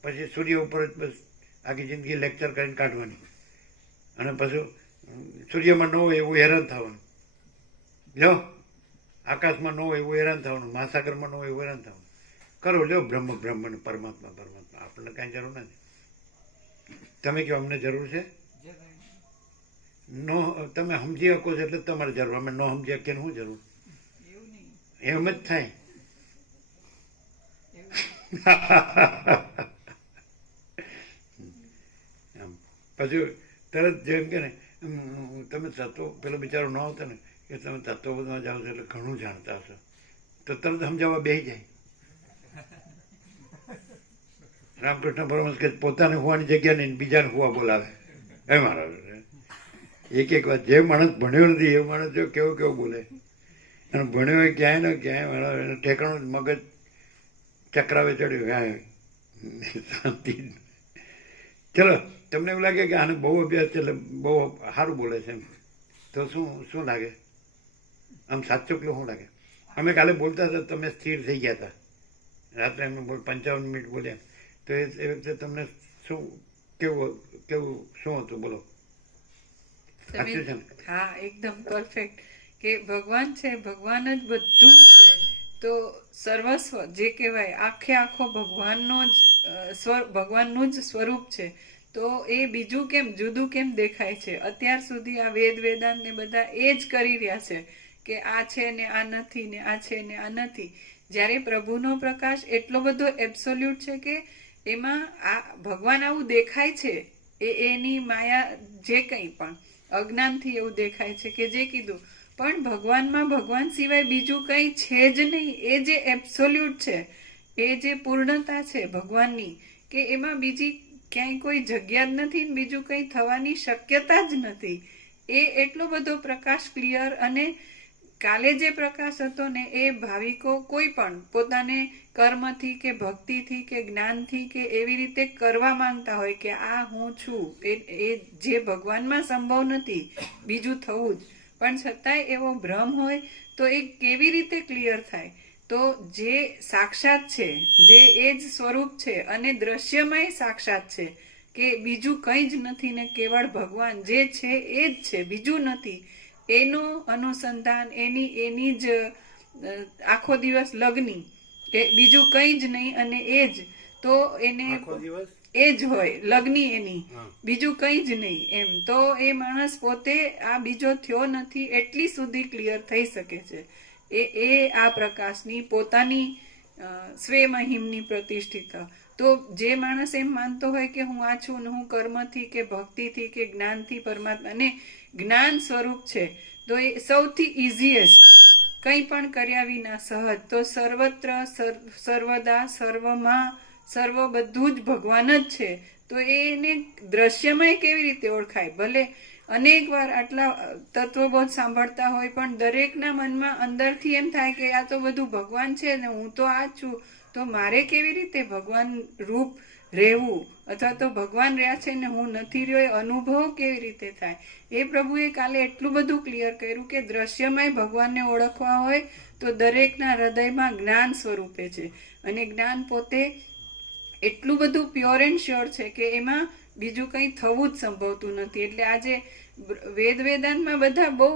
પછી સૂર્ય ઉપર જ બસ આખી જિંદગી લેક્ચર કરીને કાઢવાની, અને પછી સૂર્યમાં ન હોય એવું હેરાન થવાનું, લ્યો આકાશમાં ન હોય એવું હેરાન થવાનું, મહાસાગરમાં ન હોય એવું હેરાન થવાનું. કરો લ્યો બ્રહ્મ ને પરમાત્મા આપણને કાંઈ જરૂર નથી. તમે કહો અમને જરૂર છે? નો તમે સમજી શકો છો એટલે તમારે જરૂર, અમે ન સમજી શકીએ શું જરૂર? એમ જ થાય. પછી તરત જેમ કે ને તમે તત્વો પેલો બિચારો ન આવતો ને કે તમે તત્વબોધમાં જાઓ છો એટલે ઘણું જાણતા હશો, તો તરત સમજાવવા બેસી જાય. રામકૃષ્ણ પરમહંસ કે પોતાને હોવાની જગ્યા નહીં બીજાને હોવા બોલાવે. એ મારા એક વાત, જે માણસ ભણ્યો નથી એ માણસ જો કેવું બોલે, અને ભણ્યો હોય ક્યાંય ને ક્યાંય મારા એને ઠેકાણું મગજ ચક્રાવે ચડ્યું, શાંતિ. ચલો તમને એવું લાગે કે આને બહુ અભ્યાસ છે એટલે બહુ સારું બોલે છે એમ, તો શું લાગે? આમ સાચું પેલું શું લાગે? અમે કાલે બોલતા હતા તમે સ્થિર થઈ ગયા હતા, રાત્રે અમે 55 મિનિટ બોલ્યા, તો એ વખતે તમને શું કેવું શું હતું? બોલો. સાચું છે ને? હા, એકદમ પરફેક્ટ. કે ભગવાન છે, ભગવાન જ બધું છે, તો સર્વસ્વ જે કહેવાય આખો ભગવાનનું જ સ્વરૂપ છે. તો એ બીજું કેમ જુદું કેમ દેખાય છે? અત્યાર સુધી આ વેદાંત ને બધા એ જ કરી રહ્યા છે કે આ છે ને આ નથી, ને આ છે ને આ નથી. જ્યારે પ્રભુનો પ્રકાશ એટલો બધો એબ્સોલ્યુટ છે કે એમાં આ ભગવાન આવું દેખાય છે, એની માયા જે કંઈ પણ અજ્ઞાનથી એવું દેખાય છે કે જે કીધું, પણ ભગવાનમાં ભગવાન સિવાય બીજું કંઈ છે જ નહીં. એ જે એબ્સોલ્યુટ છે, એ જે પૂર્ણતા છે ભગવાનની, કે એમાં બીજી ક્યાંય કોઈ જગ્યા જ નથી, બીજું કંઈ થવાની શક્યતા જ નથી. એ એટલો બધો પ્રકાશ ક્લિયર. અને કાલે જે પ્રકાશ હતો ને એ ભાવિકો કોઈ પણ પોતાને કર્મથી કે ભક્તિથી કે જ્ઞાનથી કે એવી રીતે કરવા માંગતા હોય કે આ હું છું, એ જે ભગવાનમાં સંભવ નથી બીજું થવું જ, પણ છતાંય એવો ભ્રમ હોય તો એ કેવી રીતે ક્લિયર થાય? તો જે સાક્ષાત છે, જે એ જ સ્વરૂપ છે અને દ્રશ્યમય સાક્ષાત છે, કે બીજું કંઈ જ નથી ને કેવળ ભગવાન જે છે એ જ છે, બીજું નથી. એનું અનુસંધાન, એની જ આખો દિવસ લગ્ની, કે બીજું કંઈ જ નહીં અને એ જ, તો એને એ જ હોય લગ્ની એની, બીજું કંઈ જ નહીં એમ. તો એ માણસ પોતે આ બીજો થયો નથી એટલી સુધી ક્લિયર થઈ શકે છે. એ આ પ્રકાશની પોતાની સ્વે મહિમની પ્રતિષ્ઠિત. તો જે માણસ એમ માનતો હોય કે હું આ છું ને હું કર્મથી કે ભક્તિથી કે જ્ઞાનથી પરમાત્મા અને જ્ઞાન સ્વરૂપ છે, તો એ સૌથી ઇઝીએસ્ટ, કંઈ પણ કર્યા વિના સહજ, તો સર્વત્ર સર્વદા સર્વમાં સર્વ બધું જ ભગવાન જ છે, તો એને દ્રશ્યમય કેવી રીતે ઓળખાય? ભલે અનેક વાર આટલા તત્વબોધ સાંભળતા હોય પણ દરેકના મનમાં અંદરથી એમ થાય કે આ તો બધું ભગવાન છે ને હું તો આ જ છું, તો મારે કેવી રીતે ભગવાન રૂપ રહેવું, અથવા તો ભગવાન રહ્યા છે ને હું નથી રહ્યો, એ અનુભવ કેવી રીતે થાય? એ પ્રભુએ કાલે એટલું બધું ક્લિયર કર્યું કે દ્રશ્યમય ભગવાનને ઓળખવા હોય તો દરેકના હૃદયમાં જ્ઞાન સ્વરૂપે છે, અને જ્ઞાન પોતે એટલું બધું પ્યોર એન્ડ શ્યોર છે કે એમાં બીજું કંઈ થવું જ સંભવતું નથી. એટલે આજે વેદાંતમાં બધા બહુ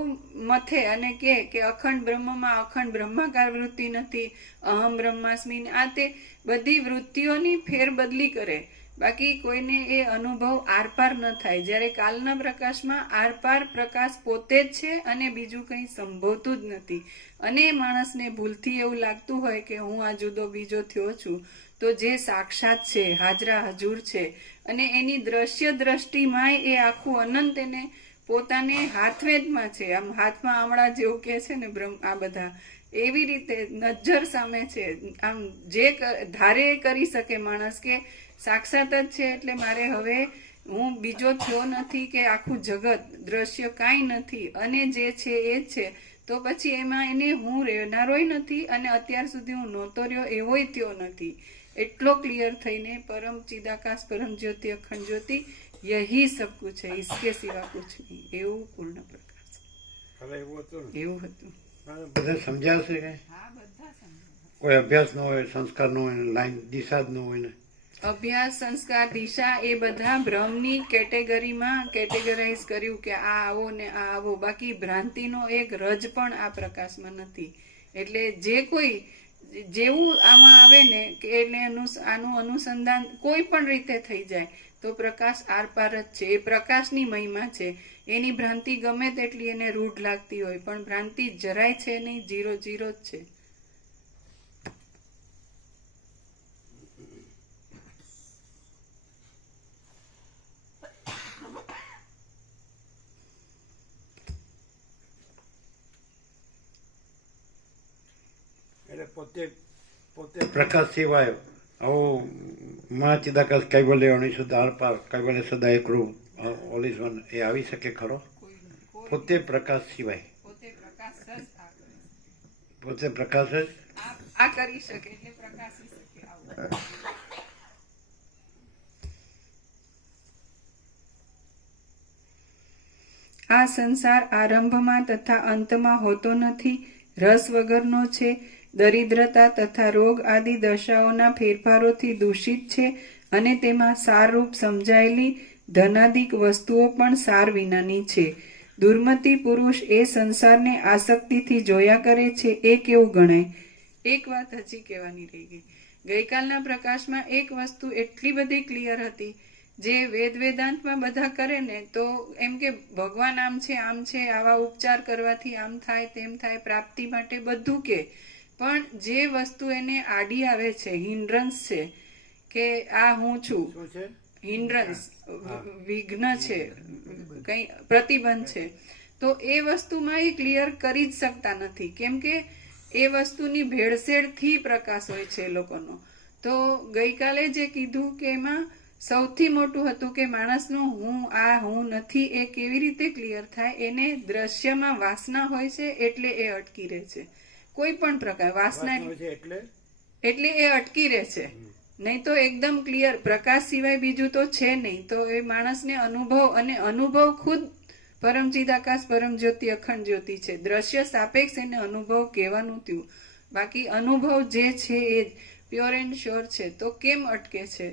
મથે અને કે અખંડ બ્રહ્મમાં અખંડ બ્રહ્માકાર વૃત્તિ નથી, અહમ બ્રહ્માસ્મિ, આ તે બધી વૃત્તિઓની ફેરબદલી કરે, બાકી કોઈને એ અનુભવ આરપાર ન થાય. જ્યારે કાલના પ્રકાશમાં આરપાર પ્રકાશ પોતે જ છે અને બીજું કંઈ સંભવતું જ નથી. અને માણસને ભૂલથી એવું લાગતું હોય કે હું આ જુદો બીજો થયો છું, તો જે સાક્ષાત છે, હાજરા હજુર છે, અને એની દ્રશ્ય દ્રષ્ટિમાંય એ આખું અનંત એને પોતાને હાથવેદમાં છે, આમ હાથમાં આમળા જેવું કે છે ને બ્રહ્મ, આ બધા એવી રીતે નજર સામે છે. આમ જે ધારે કરી શકે માણસ કે સાક્ષાત જ છે, એટલે મારે હવે હું બીજો થયો નથી કે આખું જગત દ્રશ્ય કાંઈ નથી અને જે છે એ જ છે, તો પછી એમાં એને હું રહેનારોય નથી અને અત્યાર સુધી હું નહોતો રહ્યો એવોય થયો નથી. એટલો ક્લિયર થઈને પરમ ચિદાકાશ પરમ જ્યોતિ અખંડ જ્યોતિ યહી સબ કુછ है, इसके सिवा कुछ नहीं, એવું પૂર્ણ પ્રકાશ. હવે એવું હતું ને, એવું હતું. બધા સમજાશે કે હા, બધા સમજાય. કોઈ અભ્યાસ ન હોય, સંસ્કાર ન હોય, લાઈન દિશા જ ન હોય ને, અભ્યાસ, સંસ્કાર, દિશા એ બધા ભ્રમની કેટેગરીમાં કેટેગરાઇઝ કર્યું કે આ આવો ને આ આવો, બાકી ભ્રાંતિનો એક રજ પણ આ પ્રકાશમાં નથી. એટલે જે કોઈ જેવું આમાં આવે ને કે એટલે આનું અનુસંધાન કોઈ પણ રીતે થઈ જાય તો પ્રકાશ આરપાર જ છે. એ પ્રકાશની મહિમા છે. એની ભ્રાંતિ ગમે તેટલી એને રૂઢ લાગતી હોય પણ ભ્રાંતિ જરાય છે નહીં, 0 જ છે. એટલે પોતે પોતે પ્રકાશ સિવાય આવો મહાચિદાકાશ કૈવલ્ય અણિશુદ્ધ આરપાર કૈવલ્ય સદા એકરૂપ ઓલ ઇઝ વન એ આવી શકે ખરો? પોતે પ્રકાશ સિવાય પોતે પ્રકાશ જ આ કરે. પોતે પ્રકાશ જ આ કરી શકે એટલે પ્રકાશી શકે આવું. આ સંસાર આરંભમાં તથા અંતમાં હોતો નથી, રસ વગરનો છે, દરિદ્રતા તથા રોગ આદિ દશાઓના ફેરફારોથી દૂષિત છે, અને તેમાં સારરૂપ સમજાયેલી ધનાદિક વસ્તુઓ પણ સાર વિનાની છે. દુર્મતિ પુરુષ એ સંસારને આસક્તિથી જોયા કરે છે, એ કેવું ગણાય? એક વાત હજી કહેવાની રહી ગઈ. ગઈકાલના પ્રકાશમાં એક વસ્તુ એટલી બધી ક્લિયર હતી, જે વેદાંતમાં બધા કરે ને તો એમ કે ભગવાન આમ છે, આવા ઉપચાર કરવાથી આમ થાય, તેમ થાય, પ્રાપ્તિ માટે બધું કે, પણ જે વસ્તુ એને આડી આવે છે, હિન્ડ્રન્સ છે, કે આ હું છું, શું છે? હિન્ડ્રન્સ, વિઘ્ન છે, કંઈ પ્રતિબંધ છે, તો એ વસ્તુમાં એ ક્લિયર કરી જ શકતા નથી. કેમ કે એ વસ્તુની ભેળસેળથી પ્રકાશ હોય છે એ લોકોનો. તો ગઈકાલે જે કીધું કે એમાં સૌથી મોટું હતું કે માણસનો હું નથી એ કેવી રીતે ક્લિયર થાય? એને દ્રશ્યમાં વાસના હોય છે એટલે એ અટકી રહે છે. કોઈ પણ પ્રકાર વાસના એટલે એ અટકી રહે છે. નહીં તો એકદમ ક્લિયર પ્રકાશ સિવાય બીજું તો છે નહીં. તો એ માણસને અનુભવ, અને અનુભવ ખુદ પરમચિદાકાશ પરમ જ્યોતિ અખંડ જ્યોતિ છે. દ્રશ્ય સાપેક્ષ એને અનુભવ કહેવાનું થયું, બાકી અનુભવ જે છે એ જ પ્યોર એન્ડ શ્યોર છે. તો કેમ અટકે છે?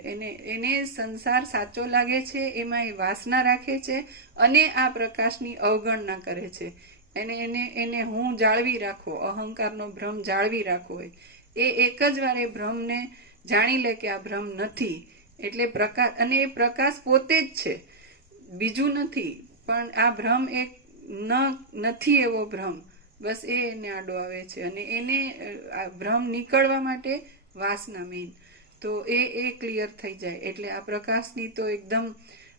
એને સંસાર સાચો લાગે છે, એમાં એ વાસના રાખે છે અને આ પ્રકાશની અવગણના કરે છે. એને હું જાળવી રાખો, અહંકારનો ભ્રમ જાળવી રાખવો હોય, એ એક જ વાર એ ભ્રમને જાણી લે કે આ ભ્રમ નથી. એટલે પ્રકાશ, અને એ પ્રકાશ પોતે જ છે, બીજું નથી. પણ આ ભ્રમ એક નથી એવો ભ્રમ, બસ એને આડો આવે છે, અને એને આ ભ્રમ નીકળવા માટે વાસના મેઇન. તો એ ક્લિયર થઈ જાય એટલે આ પ્રકાશની તો એકદમ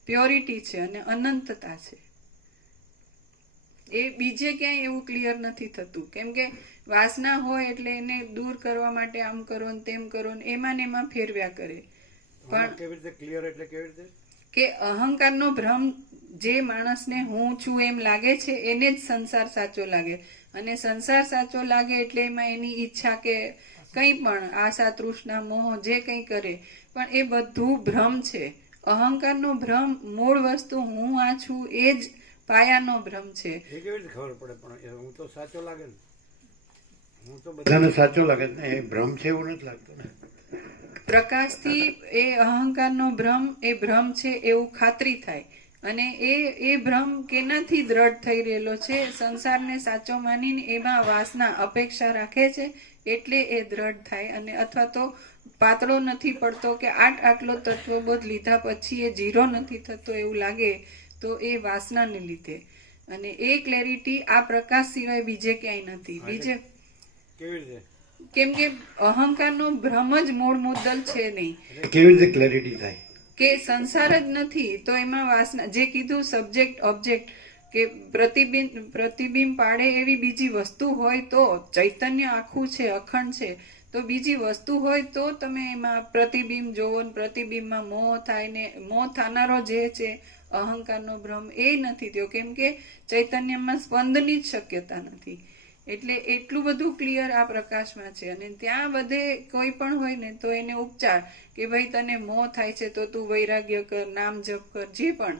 પ્યોરિટી છે અને અનંતતા છે. એ બીજે ક્યાંય એવું ક્લિયર નથી થતું. કેમ કે વાસના હોય એટલે એને દૂર કરવા માટે આમ કરો ને તેમ કરો ને એમાં ફેરવ્યા કરે. આમાં કેવી રીતે ક્લિયર એટલે કેવી રીતે? કે અહંકારનો ભ્રમ જે માણસને હું છું એમ લાગે છે એને જ સંસાર સાચો લાગે, અને સંસાર સાચો લાગે એટલે એમાં એની ઈચ્છા કે કંઈ પણ આશા તૃષ્ણા મોહ જે કંઈ કરે પણ એ બધું ભ્રમ છે. અહંકારનો ભ્રમ મૂળ વસ્તુ હું આ છું એ જ પાયાનો ભ્રમ છે. એ કેવી રીતે ખબર પડે? પણ એ હું તો સાચો લાગે ને, હું તો બધાને સાચો લાગે ને, એ ભ્રમ છે એવું નથી લાગતું ને. પ્રકાશથી એ અહંકારનો ભ્રમ એ ભ્રમ છે એવું ખાતરી થાય, અને એ ભ્રમ કેનાથી દ્રઢ થઈ રહેલો છે? સંસારને સાચો માનીને એમાં વાસના અપેક્ષા રાખે છે એટલે એ દ્રઢ થાય, અને અથવા તો પાતળો નથી પડતો કે આટલો તત્વબોધ લીધા પછી એ જીરો નથી થતો એવું લાગે તો એ વાસનાને લીધે. અને એ ક્લેરિટી આ પ્રકાશ સિવાય બીજે ક્યાંય નથી. બીજે કેવી રીતે? કેમ કે અહંકારનો ભ્રમ જ મૂળ મુદ્દલ છે નહીં. કેવી રીતે ક્લેરિટી થાય? કે સંસાર જ નથી તો એમાં વાસના, જે કીધું સબ્જેક્ટ ઓબ્જેક્ટ, કે પ્રતિબિંબ પાડે એવી બીજી વસ્તુ હોય તો, ચૈતન્ય આખું છે અખંડ છે તો બીજી વસ્તુ હોય તો તમે એમાં પ્રતિબિંબ જોવો ને પ્રતિબિંબમાં મોહ થાય, ને મોહ થનારો જે છે અહંકારનો ભ્રમ એ નથી થયો, કેમ કે ચૈતન્યમાં સ્પંદની જ શક્યતા નથી. એટલે એટલું બધું ક્લિયર આ પ્રકાશમાં છે. અને ત્યાં બધે કોઈ પણ હોય ને તો એને ઉપચાર કે ભાઈ તને મોહ થાય છે તો તું વૈરાગ્ય કર, નામ જપ કર, જે પણ,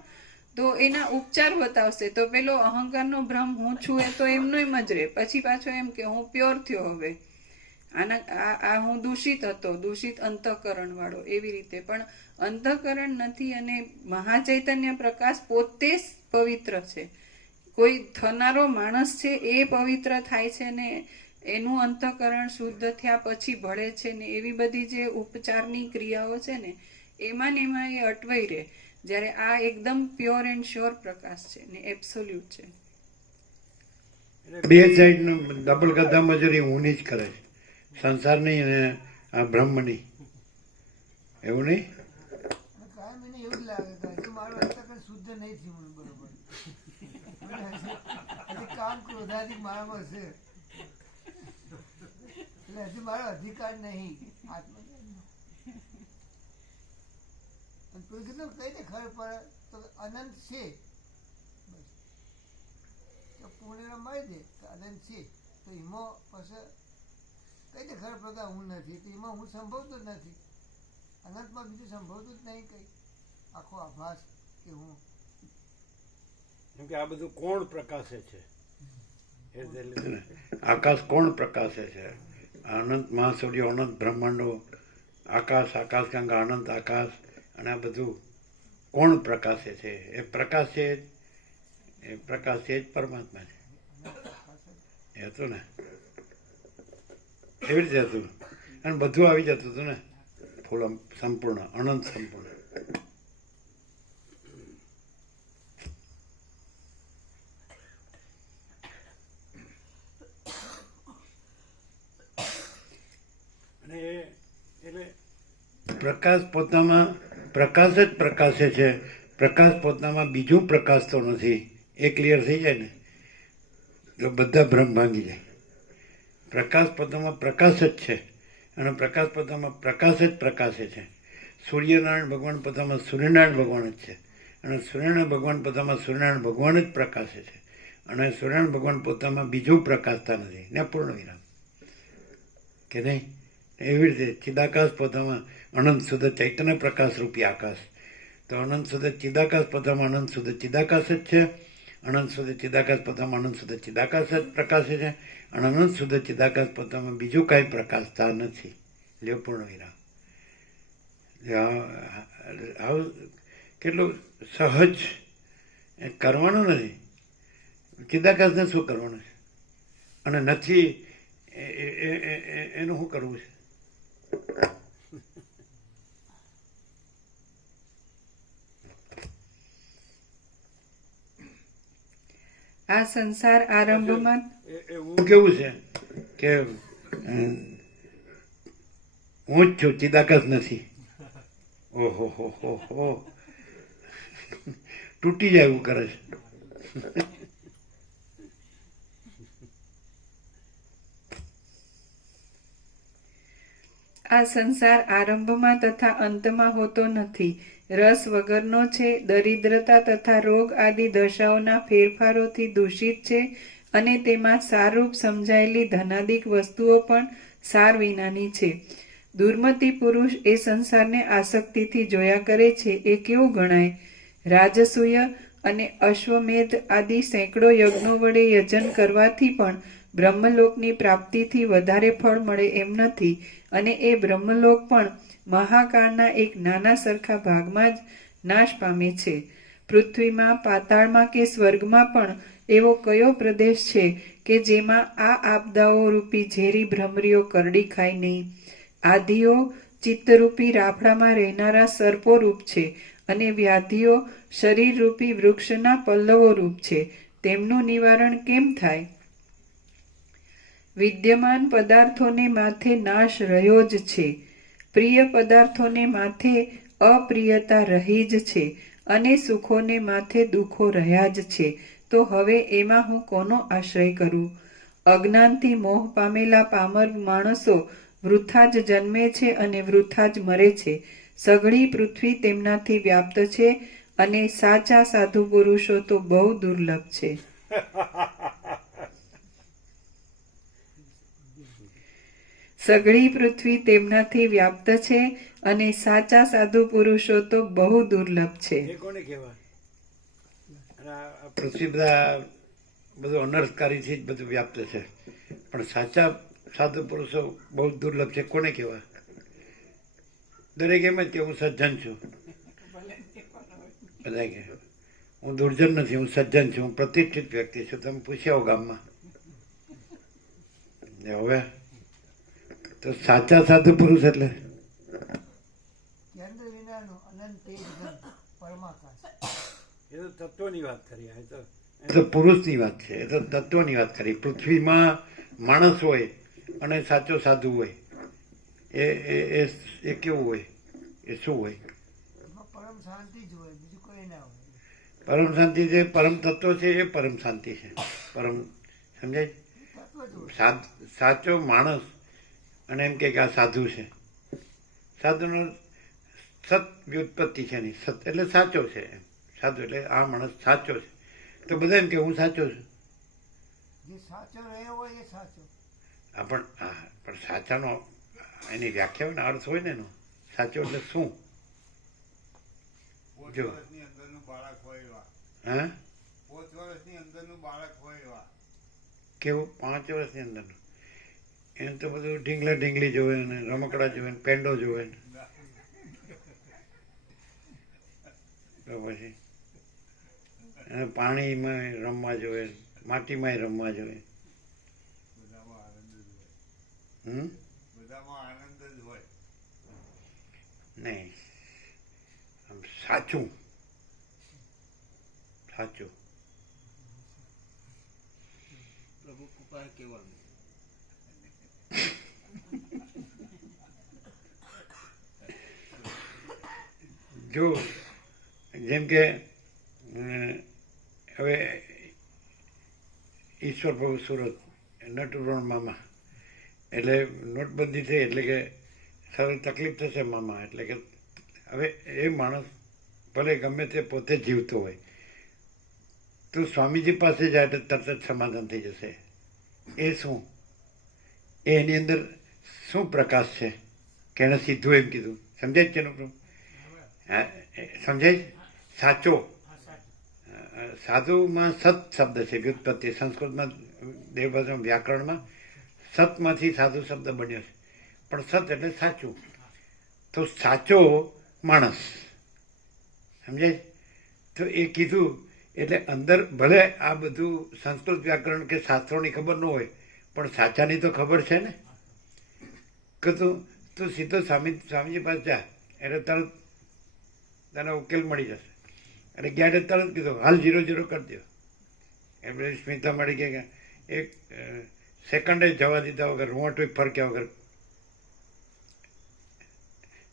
તો એના ઉપચાર બતાવશે. તો પેલો અહંકારનો ભ્રમ હું છું એ તો એમનો એમ જ રહે, પછી પાછો એમ કે હું પ્યોર થયો હવે, આ હું દૂષિત હતો, દૂષિત અંતઃકરણ વાળો, એવી રીતે. પણ અંતઃકરણ નથી, અને મહાચૈતન્ય પ્રકાશ પોતે જ પવિત્ર છે. કોઈ થનારો માણસ છે એ પવિત્ર થાય છે ને એનું અંતઃકરણ શુદ્ધ થયા પછી ભળે છે ને, એવી બધી જે ઉપચારની ક્રિયાઓ છે ને એમાં એ અટવાઈ રહે, જ્યારે આ એકદમ પ્યોર એન્ડ શ્યોર પ્રકાશ છે ને એબ્સોલ્યુટ છે. બે સાઈડ ડબલ ગધા મજૂરી ઊની જ કરે છે, સંસારની અને આ બ્રહ્મની. એવું નહીં? કાયમ એને એવું જ લાગે કે હજુ મારું અંતઃકરણ શુદ્ધ નહીં થયું બરોબર, હજી કામ ક્રોધાધિક મારામાં છે, એટલે હજુ મારો અધિકાર નહીં આત્મજ્ઞાનનો. અને કોઈ કેટલું કઈ રીતે ખબર પડે તો અનંત છે, બસ તો પૂર્ણિમા મળી દે કે અનંત છે, તો એમાં પછી કઈ રીતે ખબર પડે હું નથી, તો એમાં હું સંભવતો જ નથી, અનંતમાં બીજું સંભવતું જ નહીં કંઈ, આખો આભાસ કે હું. કેમ કે આ બધું કોણ પ્રકાશે છે? આકાશ કોણ પ્રકાશે છે? અનંત મહાસૂર્ય, અનંત બ્રહ્માંડો, આકાશ, આકાશગંગા, અનંત આકાશ, અને આ બધું કોણ પ્રકાશે છે? એ પ્રકાશ છે, એ પ્રકાશ છે જ પરમાત્મા છે. એ હતું ને, એવી રીતે હતું, અને બધું આવી જતું હતું ને, ફૂલ સંપૂર્ણ, અનંત સંપૂર્ણ. પ્રકાશ પોતામાં પ્રકાશ જ પ્રકાશે છે, પ્રકાશ પોતામાં બીજું પ્રકાશતો નથી. એ ક્લિયર થઈ જાય ને તો બધા ભ્રમ ભાંગી જાય. પ્રકાશ પોતામાં પ્રકાશ જ છે, અને પ્રકાશ પોતામાં પ્રકાશ જ પ્રકાશે છે. સૂર્યનારાયણ ભગવાન પોતામાં સૂર્યનારાયણ ભગવાન જ છે, અને સૂર્યનારાયણ ભગવાન પોતામાં સૂર્યનારાયણ ભગવાન જ પ્રકાશે છે, અને સૂર્યનારાયણ ભગવાન પોતામાં બીજું પ્રકાશતા નથી. ને પૂર્ણ વિરામ કે નહીં? એવી રીતે ચિદાકાશ પોતામાં અનંત શુદ્ધ ચૈતન્ય પ્રકાશ રૂપી આકાશ, તો અનંત શુદ્ધ ચિદાકાશ પોતામાં અનંત શુદ્ધ ચિદાકાશ જ છે, અનંત શુદ્ધ ચિદાકાશ પોતામાં અનંત શુદ્ધ ચિદાકાશ જ પ્રકાશે છે, અને અનંત શુદ્ધ ચિદાકાશ પોતામાં બીજું કાંઈ પ્રકાશતા નથી. લ્યો પૂર્ણ વિરામ. આવું કેટલું સહજ કરવાનું નથી. ચિદાકાશને શું કરવાનું છે, અને નથી એનું શું કરવું છે? આ સંસાર આરંભમાં એવું કેવું છે કે હું જ છું, ચિદાકાશ નથી. ઓહો હો હો હો, તૂટી જાય એવું કરે છે. આ સંસાર આરંભમાં તથા અંતમાં હોતો નથી, રસ વગરનો છે, દરિદ્રતા તથા રોગ આદિ દશાઓના ફેરફારોથી દૂષિત છે અને તેમાં સારરૂપ સમજાયેલી ધનાદિક વસ્તુઓ પણ સાર વિનાની છે. દુર્મતી પુરુષ એ સંસારને આસક્તિથી જોયા કરે છે એ કેવું ગણાય? રાજસૂય અને અશ્વમેધ આદિ સેંકડો યજ્ઞો વડે યજન કરવાથી પણ બ્રહ્મલોકની પ્રાપ્તિથી વધારે ફળ મળે એમ નથી, અને એ બ્રહ્મલોક પણ મહાકાળના એક નાના સરખા ભાગમાં જ નાશ પામે છે. પૃથ્વીમાં, પાતાળમાં કે સ્વર્ગમાં પણ એવો કયો પ્રદેશ છે કે જેમાં આ આપદાઓ રૂપી ઝેરી ભ્રમરીઓ કરડી ખાય નહીં? આધિઓ ચિત્તરૂપી રાફડામાં રહેનારા સર્પો રૂપ છે અને વ્યાધિઓ શરીરરૂપી વૃક્ષના પલ્લવો રૂપ છે. તેમનું નિવારણ કેમ થાય? વિદ્યમાન પદાર્થોને માથે નાશ રહ્યો જ છે, પ્રિય પદાર્થોને માથે અપ્રિયતા રહી જ છે, અને સુખોને માથે દુઃખો રહ્યા જ છે. તો હવે એમાં હું કોનો આશ્રય કરું? અજ્ઞાનથી મોહ પામેલા પામર માણસો વૃથા જ જન્મે છે અને વૃથા જ મરે છે. સઘળી પૃથ્વી તેમનાથી વ્યાપ્ત છે અને સાચા સાધુ પુરુષો તો બહુ દુર્લભ છે. સઘળી પૃથ્વી તેમનાથી વ્યાપ્ત છે અને સાચા સાધુ પુરુષો તો બહુ દુર્લભ છે. એ કોને કહેવાય? અને આ પૃથ્વી બધા બધું અનર્થકારીથી જ બધું વ્યાપ્ત છે, પણ સાચા સાધુ પુરુષો બહુ દુર્લભ છે. કોને કહેવાય? દરેક એમ જ કે હું સજ્જન છું. બધા કે હું દુર્જન નથી, હું સજ્જન છું, હું પ્રતિષ્ઠિત વ્યક્તિ છું. તમે પૂછ્યા હો ગામમાં. હવે તો સાચા સાધુ પુરુષ એટલે કેન્દ્ર વિનાનું અનંત તેજ ઘન પરમાકાશ. એ તો તત્વની વાત કરી. એ તો પુરુષની વાત છે, એ તો તત્વની વાત કરી. પૃથ્વીમાં માણસ હોય અને સાચો સાધુ હોય, એ કેવું હોય? એ શું હોય? એમાં પરમ શાંતિ જ હોય, બીજું કોઈ ના હોય. પરમ શાંતિ જે પરમ તત્વ છે એ પરમ શાંતિ છે. પરમ સમજાય? તત્વ જ હોય. સાચો માણસ અને એમ કે આ સાધુ છે. સાધુનો સત વ્યુત્પત્તિ છે નહીં. સત એટલે સાચો છે. સાધુ એટલે આ માણસ સાચો છે. તો બધા એમ કે હું સાચો છું. જે સાચો રહ્યો હોય એ સાચો. પણ સાચાનો એની વ્યાખ્યા હોય ને, અર્થ હોય ને એનો. સાચો એટલે શું? જો હા, 5 વર્ષની અંદરનું બાળક હોય એવા. કેવું? 5 વર્ષની અંદરનું? એને તો બધું ઢીંગલા ઢીંગલી જોવે ને રમકડા જોવે ને પેંડો જોવે ને તો પછી એને પાણીમાં રમવા જોવે, માટીમાં રમવા જોવે. બધામાં આનંદ જ હોય. હમ બધામાં આનંદ જ હોય. નહીં, આમ સાચું સાચું પ્રભુ કૃપા કહેવાનું. જો જેમ કે હવે ઈશ્વર પ્રભુ સુરત નટુરણ મામા, એટલે નોટબંધી થઈ એટલે કે સારી તકલીફ થશે મામા, એટલે કે હવે એ માણસ ભલે ગમે તે પોતે જીવતો હોય તો સ્વામીજી પાસે જાય તો તરત જ સમાધાન થઈ જશે. એ શું? એની અંદર શું પ્રકાશ છે કે એને સીધું એમ કીધું? સમજાય જ છે એનો પ્રભુ? સમજાય? સાચો સાધુમાં સત શબ્દ છે, વ્યુત્પત્તિ. સંસ્કૃતમાં દેવભાષામાં વ્યાકરણમાં સતમાંથી સાધુ શબ્દ બન્યો છે, પણ સત એટલે સાચું. તો સાચો માણસ, સમજાય? તો એ કીધું એટલે અંદર ભલે આ બધું સંસ્કૃત વ્યાકરણ કે શાસ્ત્રોની ખબર ન હોય, પણ સાચાની તો ખબર છે ને. કે તું સીધો સ્વામીજી પાસે જા એટલે તરત તને ઉકેલ મળી જશે. એટલે ગયા તરત કીધું હાલ 0-0 કરી દો. એટલે સ્મિતા મળી કે એક સેકન્ડે જવા દીધા વગર, રૂંવાટું ફરક્યા વગર.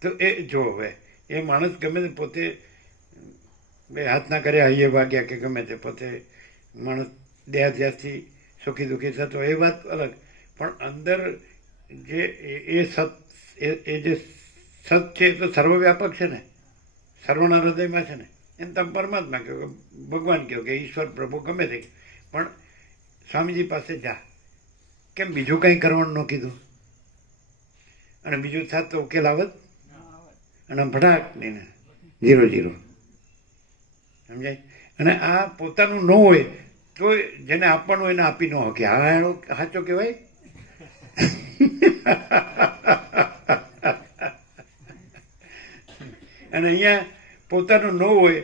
તો એ જો હવે એ માણસ ગમે તે પોતે બે હાથના કર્યા હૈયે ભાગ્યા કે ગમે તે પોતે માણસ દેહાધ્યાસથી સુખી દુઃખી થતો, એ વાત અલગ. પણ અંદર જે એ સત એ જે સત છે એ તો સર્વવ્યાપક છે ને, સર્વના હૃદયમાં છે ને. એને તમે પરમાત્મા કહો કે ભગવાન કહો કે ઈશ્વર પ્રભુ ગમે તે, પણ સ્વામીજી પાસે જા. કેમ બીજું કંઈ કરવાનું ન કીધું? અને બીજું થાત તો ઉકેલ આવત, અને ભડાક નહીં, 0-0. સમજાય? અને આ પોતાનું ન હોય તો જેને આપવાનું એને આપી ન શકે. હા એનો સાચો કહેવાય. અને અહીંયા પોતાનું ન હોય,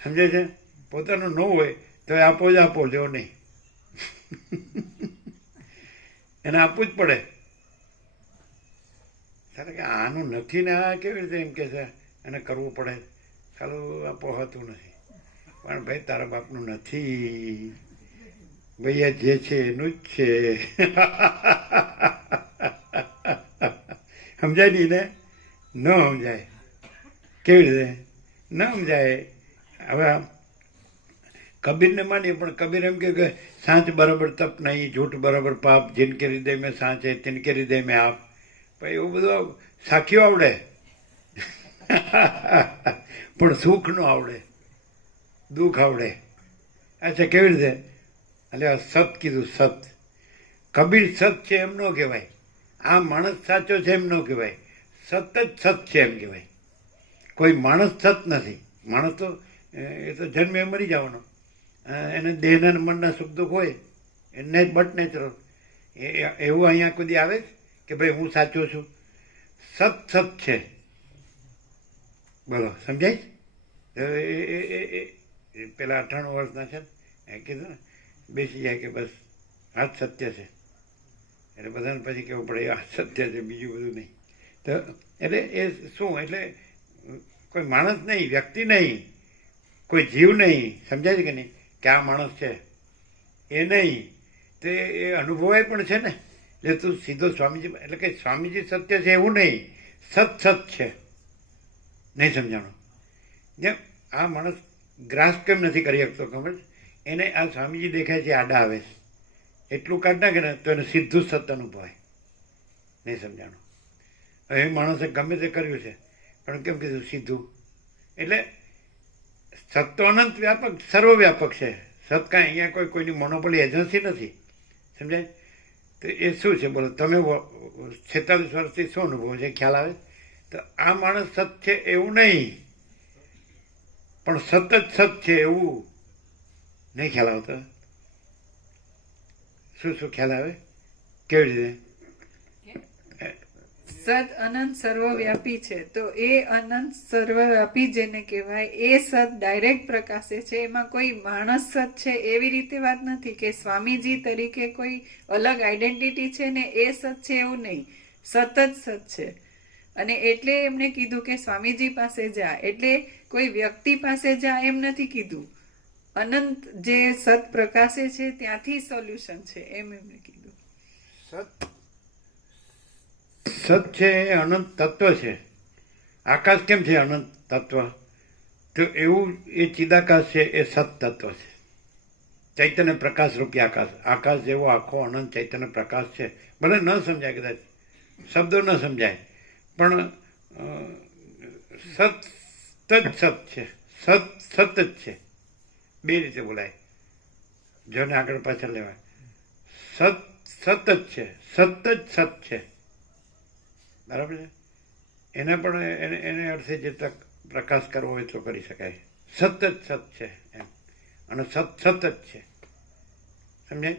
સમજે છે, પોતાનું ન હોય તો આપો જ આપો, જો નહીં. એને આપવું જ પડે. કારણ કે આનું નથી ને આ કેવી રીતે એમ કે છે એને કરવું પડે. સારું આપો હોતું નથી, પણ ભાઈ તારા બાપનું નથી ભાઈ, આ જે છે એનું જ છે. સમજાય નહીં ને? ન સમજાય. કેવી રીતે ન સમજાય? હવે કબીરને માનીએ, પણ કબીર એમ કે સાંચ બરાબર તપ નહીં, જૂઠ બરાબર પાપ, જિનકે હૃદય મેં સાંચ હે તિનકે હૃદય મેં આપ. ભાઈ એવું બધું સાખ્યું આવડે, પણ સુખ ન આવડે, દુઃખ આવડે. અચ્છા કેવી રીતે? એટલે સત કીધું, સત. કબીર સત છે એમ ન કહેવાય, આ માણસ સાચો છે એમ ન કહેવાય, સત જ સત છે એમ કહેવાય. કોઈ માણસ સત નથી. માણસ તો એ તો જન્મે મરી જવાનો, એને દેહના મનના સુખ દુઃખ હોય, એને બટ નેચરલ. એવું અહીંયા કોઈ આવે કે ભાઈ હું સાચો છું? સત સત છે. બોલો, સમજાય? એ પેલા 98 વર્ષના છે ને એ કીધું ને, બેસી જાય કે બસ આ જ સત્ય છે. એટલે બધાને પછી કહેવું પડે આ સત્ય છે, બીજું બધું નહીં. તો એટલે એ શું, એટલે કોઈ માણસ નહીં, વ્યક્તિ નહીં, કોઈ જીવ નહીં. સમજાય છે કે નહીં? કે આ માણસ છે એ નહીં. તો એ અનુભવાય પણ છે ને. એટલે તું સીધો સ્વામીજી, એટલે કે સ્વામીજી સત્ય છે એવું નહીં, સત સત છે. નહીં સમજાણું? જેમ આ માણસ ગ્રાસ કેમ નથી કરી શકતો ખબર? એને આ સ્વામીજી દેખાય છે આડા આવે છે, એટલું કાઢ નાખે ને તો એને સીધું સત અનુભવાય. નહીં સમજાણું? હવે એ માણસે ગમે તે કર્યું છે, પણ કેમ કીધું સીધું? એટલે સત તો અનંત વ્યાપક, સર્વવ્યાપક છે. સત કાંઈ અહીંયા કોઈની મોનોપોલી એજન્સી નથી. સમજાય? તો એ શું છે બોલો? તમે 46 વર્ષથી શું અનુભવ છે, ખ્યાલ આવે? તો આ માણસ સત છે એવું નહીં, પણ સતત સત છે એવું નહીં. ખ્યાલ આવતો? શું શું ખ્યાલ આવે? કેવી રીતે? સદ અનંત સર્વવ્યાપી છે, તો એ અનંત સર્વવ્યાપી જેને કહેવાય એ સદ ડાયરેક્ટ પ્રકાશે છે. એમાં કોઈ માણસ સત છે એવી રીતે વાત નથી કે સ્વામીજી તરીકે કોઈ અલગ આઈડેન્ટિટી છે ને એ સત છે એવું નહીં. સતત સત છે. અને એટલે એમને કીધું કે સ્વામીજી પાસે જા, એટલે કોઈ વ્યક્તિ પાસે જા એમ નથી કીધું. અનંત જે સત પ્રકાશે છે ત્યાંથી સોલ્યુશન છે એમ એમને કીધું. સત છે એ અનંત તત્વ છે. આકાશ કેમ છે અનંત તત્વ? તો એવું એ ચિદાકાશ છે એ સત તત્વ છે. ચૈતન્ય પ્રકાશ રૂપી આકાશ, આકાશ જેવો આખો અનંત ચૈતન્ય પ્રકાશ છે. ભલે ન સમજાય, કદાચ શબ્દો ન સમજાય, પણ સત જ સત છે, સત જ છે. બે રીતે બોલાય, જોને આગળ પાછળ લેવાય. સત જ છે, સત જ સત છે. બરાબર છે? એને પણ એને અર્થે જે પ્રકાશ કરવો હોય તો કરી શકાય. સત જ સત છે એમ, અને સત સત જ છે. સમજાય?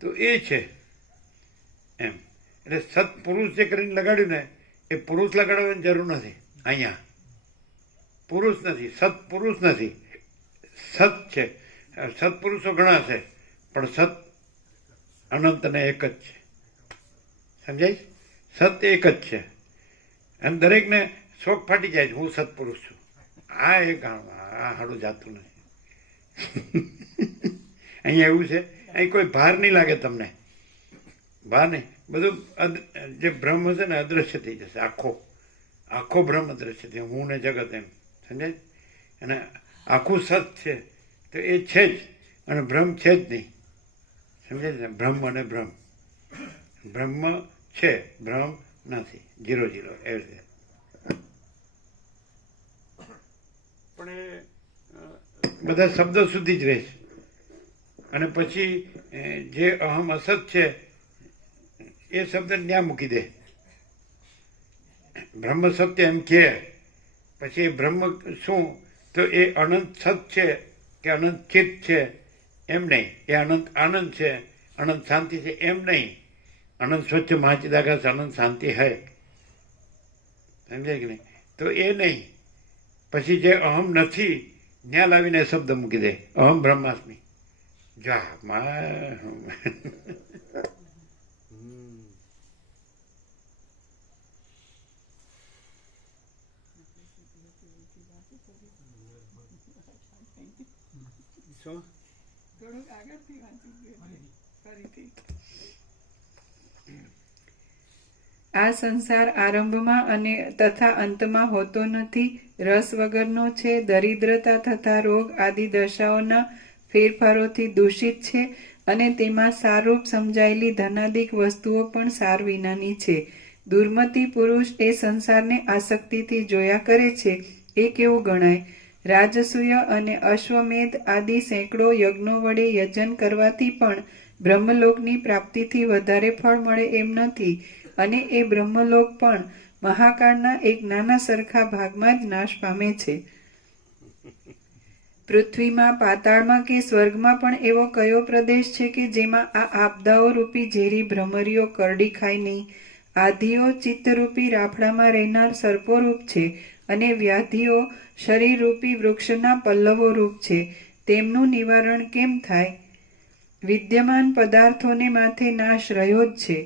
તો એ છે એમ. એટલે સત પુરુષ જે કરીને લગાડ્યું ને એ પુરુષ લગાડવાની જરૂર નથી. અહીંયા પુરુષ નથી, સત પુરુષ નથી, સત છે. સત્પુરુષો ઘણા છે, પણ સત અનંતને એક જ છે. સમજાય? સત એક જ છે. અને દરેકને શોખ ફાટી જાય છે હું સત્પુરુષ છું. આ એક આ હાડું જાતું નથી. અહીંયા એવું છે, અહીં કોઈ ભાર નહીં લાગે તમને, ભાર નહીં. બધું જે બ્રહ્મ છે ને અદૃશ્ય થઈ જશે. આખો બ્રહ્મ અદૃશ્ય થઈ, હું ને જગત એમ. સમજાય? અને આખું સત છે તો એ છે જ, અને બ્રહ્મ છે જ નહીં. સમજાય ને? બ્રહ્મ અને બ્રહ્મ, બ્રહ્મ છે, ભ્રમ નથી. 0 0 એવી રીતે. પણ એ બધા શબ્દો સુધી જ રહે છે. અને પછી જે અહમ અસત છે એ શબ્દ ત્યાં મૂકી દે. બ્રહ્મ સત્ય એમ કે પછી એ બ્રહ્મ શું, તો એ અનંત સત છે કે અનંત ચિત્ત છે એમ નહીં. એ અનંત આનંદ છે, અનંત શાંતિ છે એમ નહીં. અનંત સ્વચ્છ મહાચિદાકાશ અનંત શાંતિ હૈ. સમજાય કે નહીં? તો એ નહીં. પછી જે અહમ નથી ત્યાં લાવીને શબ્દ મૂકી દે, અહમ બ્રહ્માસ્મિ. જા શું આ સંસાર આરંભમાં અને તથા અંતમાં હોતો નથી, રસ વગરનો છે, દરિદ્રતા તથા રોગ આદિ દશાઓના ફેરફારોથી દૂષિત છે અને તેમાં સારરૂપ સમજાયેલી ધનાદિક વસ્તુઓ પણ સાર વિનાની છે. દુર્મતી પુરુષ એ સંસારને આસક્તિથી જોયા કરે છે એ કેવું ગણાય? રાજસૂય અને અશ્વમેધ આદિ સેંકડો યજ્ઞો વડે યજન કરવાથી પણ બ્રહ્મલોકની પ્રાપ્તિથી વધારે ફળ મળે એમ નથી, અને એ બ્રહ્મલોક પણ મહાકાળના એક નાના સરખા ભાગમાં જ નાશ પામે છે. પૃથ્વીમાં, પાતાળમાં કે સ્વર્ગમાં પણ એવો કયો પ્રદેશ છે કે જેમાં આ આપદાઓ રૂપી ઝેરી ભ્રમરીઓ કરડી ખાય નહીં? આધિઓ ચિત્તરૂપી રાફડામાં રહેનાર સર્પો રૂપ છે અને વ્યાધિઓ શરીરરૂપી વૃક્ષના પલ્લવો રૂપ છે. તેમનું નિવારણ કેમ થાય? વિદ્યમાન પદાર્થોને માથે નાશ રહ્યો જ છે,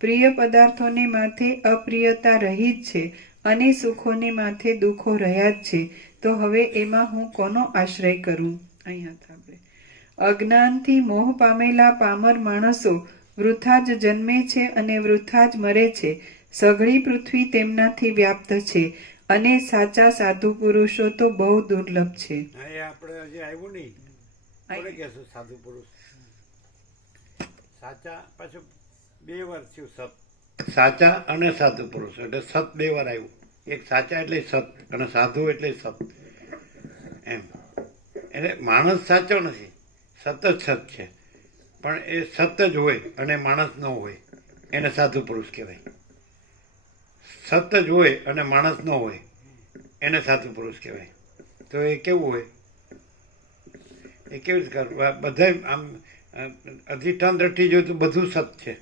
પ્રિય પદાર્થોને માથે અપ્રિયતા રહી જ છે અને સુખોને માથે દુઃખો રહ્યા જ છે. તો હવે એમાં હું કોનો આશ્રય કરું? અહીંયા આપણે અજ્ઞાનથી મોહ પામેલા પામર માણસો વૃથા જ જન્મે છે અને વૃથા જ મરે છે. સઘળી પૃથ્વી તેમનાથી વ્યાપ્ત છે અને સાચા સાધુ પુરુષો તો બહુ દુર્લભ છે. હા, એ આપણે હજી આવ્યું નહીં. કોને કહેશું સાધુ પુરુષ? સાચા પાછું 2 વાર થયું સત. સાચા અને સાધુ પુરુષ એટલે સત 2 વાર આવ્યું. એક સાચા એટલે સત અને સાધુ એટલે સત એમ. એટલે માણસ સાચો નથી, સત જ સત છે. પણ એ સત જ હોય અને માણસ ન હોય એને સાધુ પુરુષ કહેવાય. સત જ હોય અને માણસ ન હોય એને સાધુ પુરુષ કહેવાય. તો એ કેવું હોય? એ કેવી રીતે કરવું? બધા આમ અધિષ્ઠાન દ્રષ્ટિ જોયું તો બધું સત છે.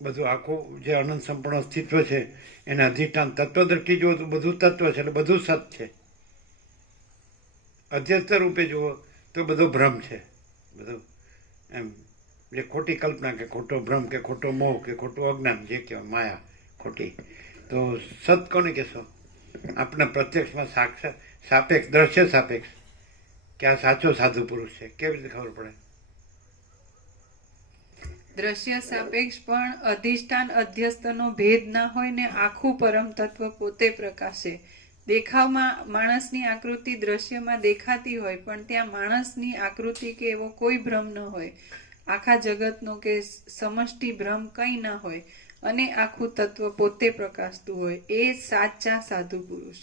બધું આખું જે અનંત સંપૂર્ણ અસ્તિત્વ છે એને અધિષ્ઠાન તત્વ દ્રષ્ટિ જુઓ તો બધું તત્વ છે, એટલે બધું સત છે. અધ્યસ્થ રૂપે જુઓ તો બધો ભ્રમ છે. બધું એમ જે ખોટી કલ્પના કે ખોટો ભ્રમ કે ખોટો મોહ કે ખોટું અજ્ઞાન જે કહેવાય માયા ખોટી. તો સત કોને કહેશો? આપણે પ્રત્યક્ષમાં સાપેક્ષ દ્રશ્ય સાપેક્ષ કે આ સાચો સાધુ પુરુષ છે. કેવી રીતે ખબર પડે? દ્રશ્ય સાપેક્ષ પણ અધિષ્ઠાન અધ્યસ્થનો ભેદ ના હોય ને આખું પરમ તત્વ પોતે પ્રકાશે. દેખાવમાં માણસની આકૃતિ દ્રશ્યમાં દેખાતી હોય પણ ત્યાં માણસની આકૃતિ કે એવો કોઈ ભ્રમ ન હોય, આખા જગતનો કે સમષ્ટિ ભ્રમ કંઈ ના હોય અને આખું તત્વ પોતે પ્રકાશતું હોય, એ સાચા સાધુ પુરુષ.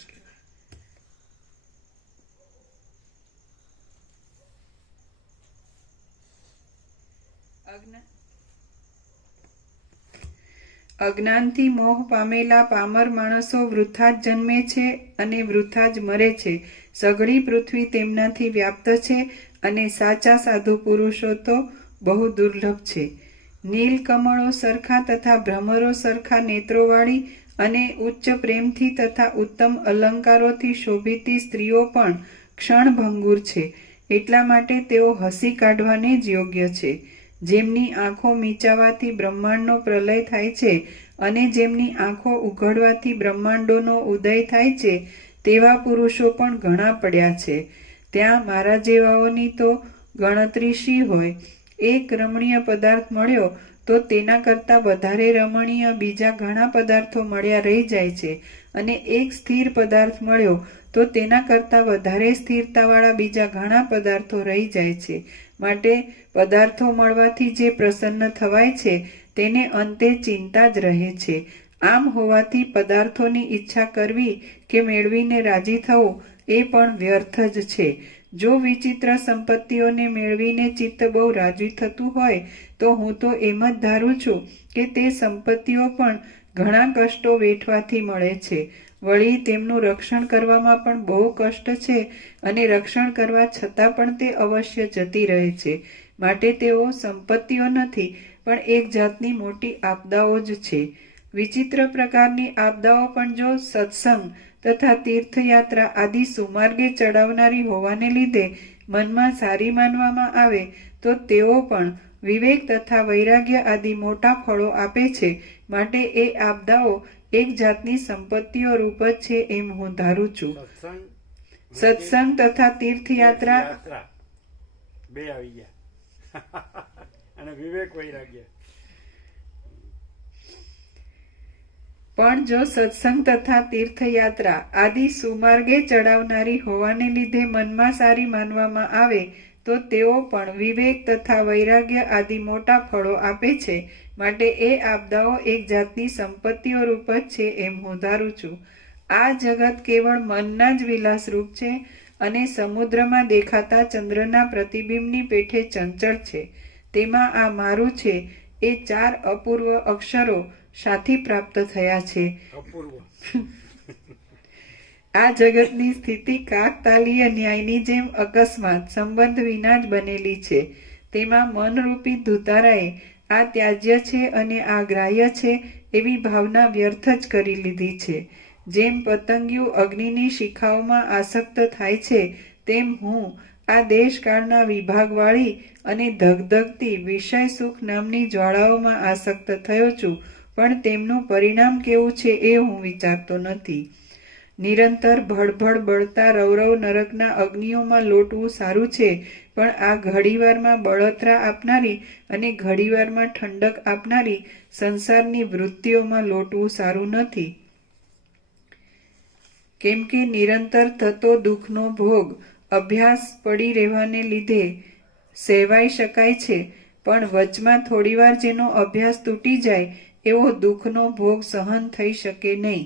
અજ્ઞાનથી મોહ પામેલા પામર માણસો વૃથા જ જન્મે છે અને વૃથા જ મરે છે. સઘળી પૃથ્વી તેમનાથી વ્યાપ્ત છે અને સાચા સાધુ પુરુષો તો બહુ દુર્લભ છે. નીલ કમળો સરખા તથા ભ્રમરો સરખા નેત્રોવાળી અને ઉચ્ચ પ્રેમથી તથા ઉત્તમ અલંકારોથી શોભિતી સ્ત્રીઓ પણ ક્ષણભંગુર છે. એટલા માટે તેઓ હસી કાઢવાને જ યોગ્ય છે. જેમની આંખો મીચાવાથી બ્રહ્માંડનો પ્રલય થાય છે અને જેમની આંખો ઉઘડવાથી બ્રહ્માંડોનો ઉદય થાય છે, તેવા પુરુષો પણ ઘણા પડ્યા છે. ત્યાં મારા જેવાઓની તો ગણતરી શી હોય? એક રમણીય પદાર્થ મળ્યો તો તેના કરતાં વધારે રમણીય બીજા ઘણા પદાર્થો મળ્યા રહી જાય છે, અને એક સ્થિર પદાર્થ મળ્યો તો તેના કરતાં વધારે સ્થિરતાવાળા બીજા ઘણા પદાર્થો રહી જાય છે. માટે પદાર્થો મળવાથી જે પ્રસન્ન થવાય છે તેને અંતે ચિંતા જ રહે છે. આમ હોવાથી પદાર્થોની ઈચ્છા કરવી કે મેળવીને રાજી થવું એ પણ વ્યર્થ જ છે. જો વિચિત્ર સંપત્તિઓને મેળવીને ચિત્ત બહુ રાજી થતું હોય તો હું તો એમ જ ધારું છું કે તે સંપત્તિઓ પણ ઘણા કષ્ટો વેઠવાથી મળે છે. વળી તેમનું રક્ષણ કરવામાં પણ બહુ કષ્ટ છે અને રક્ષણ કરવા છતાં પણ તે અવશ્ય જતી રહે છે. માટે તેઓ સંપત્તિઓ નથી, પણ એક જાતની મોટી આપદાઓ જ છે. વિચિત્ર પ્રકારની આપદાઓ પણ જો સત્સંગ તથા તીર્થયાત્રા આદિ સુમાર્ગે ચડાવનારી હોવાને લીધે મનમાં સારી માનવામાં આવે તો તેઓ પણ વિવેક તથા વૈરાગ્ય આદિ મોટા ફળો આપે છે. માટે એ આપદાઓ એક જાતની સંપત્તિઓ રૂપ જ છે એમ હું ધારું છું. સત્સંગ તથા તીર્થયાત્રા બે આવી ગયા અને વિવેક વૈરાગ્ય પણ જો સત્સંગ તથા તીર્થયાત્રા આદિ સુમાર્ગે ચડાવનારી હોવાને લીધે મનમાં સારી માનવામાં આવે તો તેઓ પણ વિવેક તથા વૈરાગ્ય આદિ મોટા ફળો આપે છે. માટે એ આપદાઓ એક જાતની સંપત્તિઓ રૂપ જ છે એમ હું ધારું છું. આ જગત કેવળ મનના જ વિલાસરૂપ છે અને સમુદ્રમાં દેખાતા ચંદ્રના પ્રતિબિંબની પેઠે ચંચળ છે. તેમાં આ મારું છે એ 4 અપૂર્વ અક્ષરો શાથી પ્રાપ્ત થયા છે. આ જગતની સ્થિતિ કાકતાલીય ન્યાયની જેમ અકસ્માત સંબંધ વિના જ બનેલી છે. તેમાં મનરૂપી ધુતારાએ આ ત્યાજ્ય છે અને આ ગ્રાહ્ય છે એવી ભાવના વ્યર્થ જ કરી લીધી છે. જેમ પતંગિયું અગ્નિની શિખાઓમાં આસક્ત થાય છે તેમ હું આ દેશકાળના વિભાગવાળી અને ધગધગતી વિષય સુખ નામની જ્વાળાઓમાં આસક્ત થયો છું. પણ તેમનું પરિણામ કેવું છે એ હું વિચારતો નથી. નિરંતર ભડભડ બળતા રવરવ નરકના અગ્નિઓમાં લોટવું સારું છે, પણ આ ઘડીવારમાં બળતરા આપનારી અને ઘડીવારમાં ઠંડક આપનારી સંસારની વૃત્તિઓમાં લોટવું સારું નથી. કેમ કે નિરંતર થતો દુઃખનો ભોગ અભ્યાસ પડી રહેવાને લીધે સહેવાઈ શકાય છે, પણ વચમાં થોડીવાર જેનો અભ્યાસ તૂટી જાય એવો દુઃખનો ભોગ સહન થઈ શકે નહીં.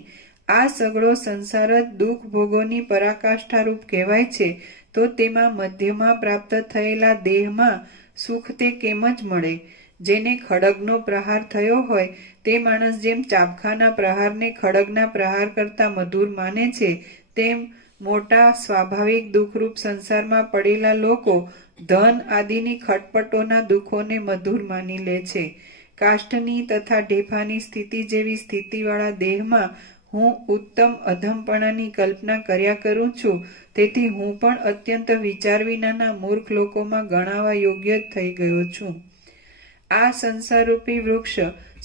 આ સગળો સંસાર જ દુઃખ ભોગોની પરાકાષ્ઠારૂપ કહેવાય છે. તો તેમાં મધ્યમાં પ્રાપ્ત થયેલા દેહમાં સુખ તે કેમ જ મળે? જેને ખડગનો પ્રહાર થયો હોય તે માણસ જેમ ચાબખાના પ્રહારને ખડગના પ્રહાર કરતા મધુર માને છે, તેમ મોટા સ્વાભાવિક દુઃખરૂપ સંસારમાં પડેલા લોકો ધન આદિની ખટપટોના દુઃખોને મધુર માની લે છે. કાષ્ઠની તથા ઢેફાની સ્થિતિ જેવી સ્થિતિવાળા દેહમાં હું ઉત્તમ અધમપણાની કલ્પના કર્યા કરું છું. તેથી હું પણ અત્યંત વિચાર વિનાના મૂર્ખ લોકોમાં ગણાવા યોગ્ય જ થઈ ગયો છું. આ સંસારરૂપી વૃક્ષ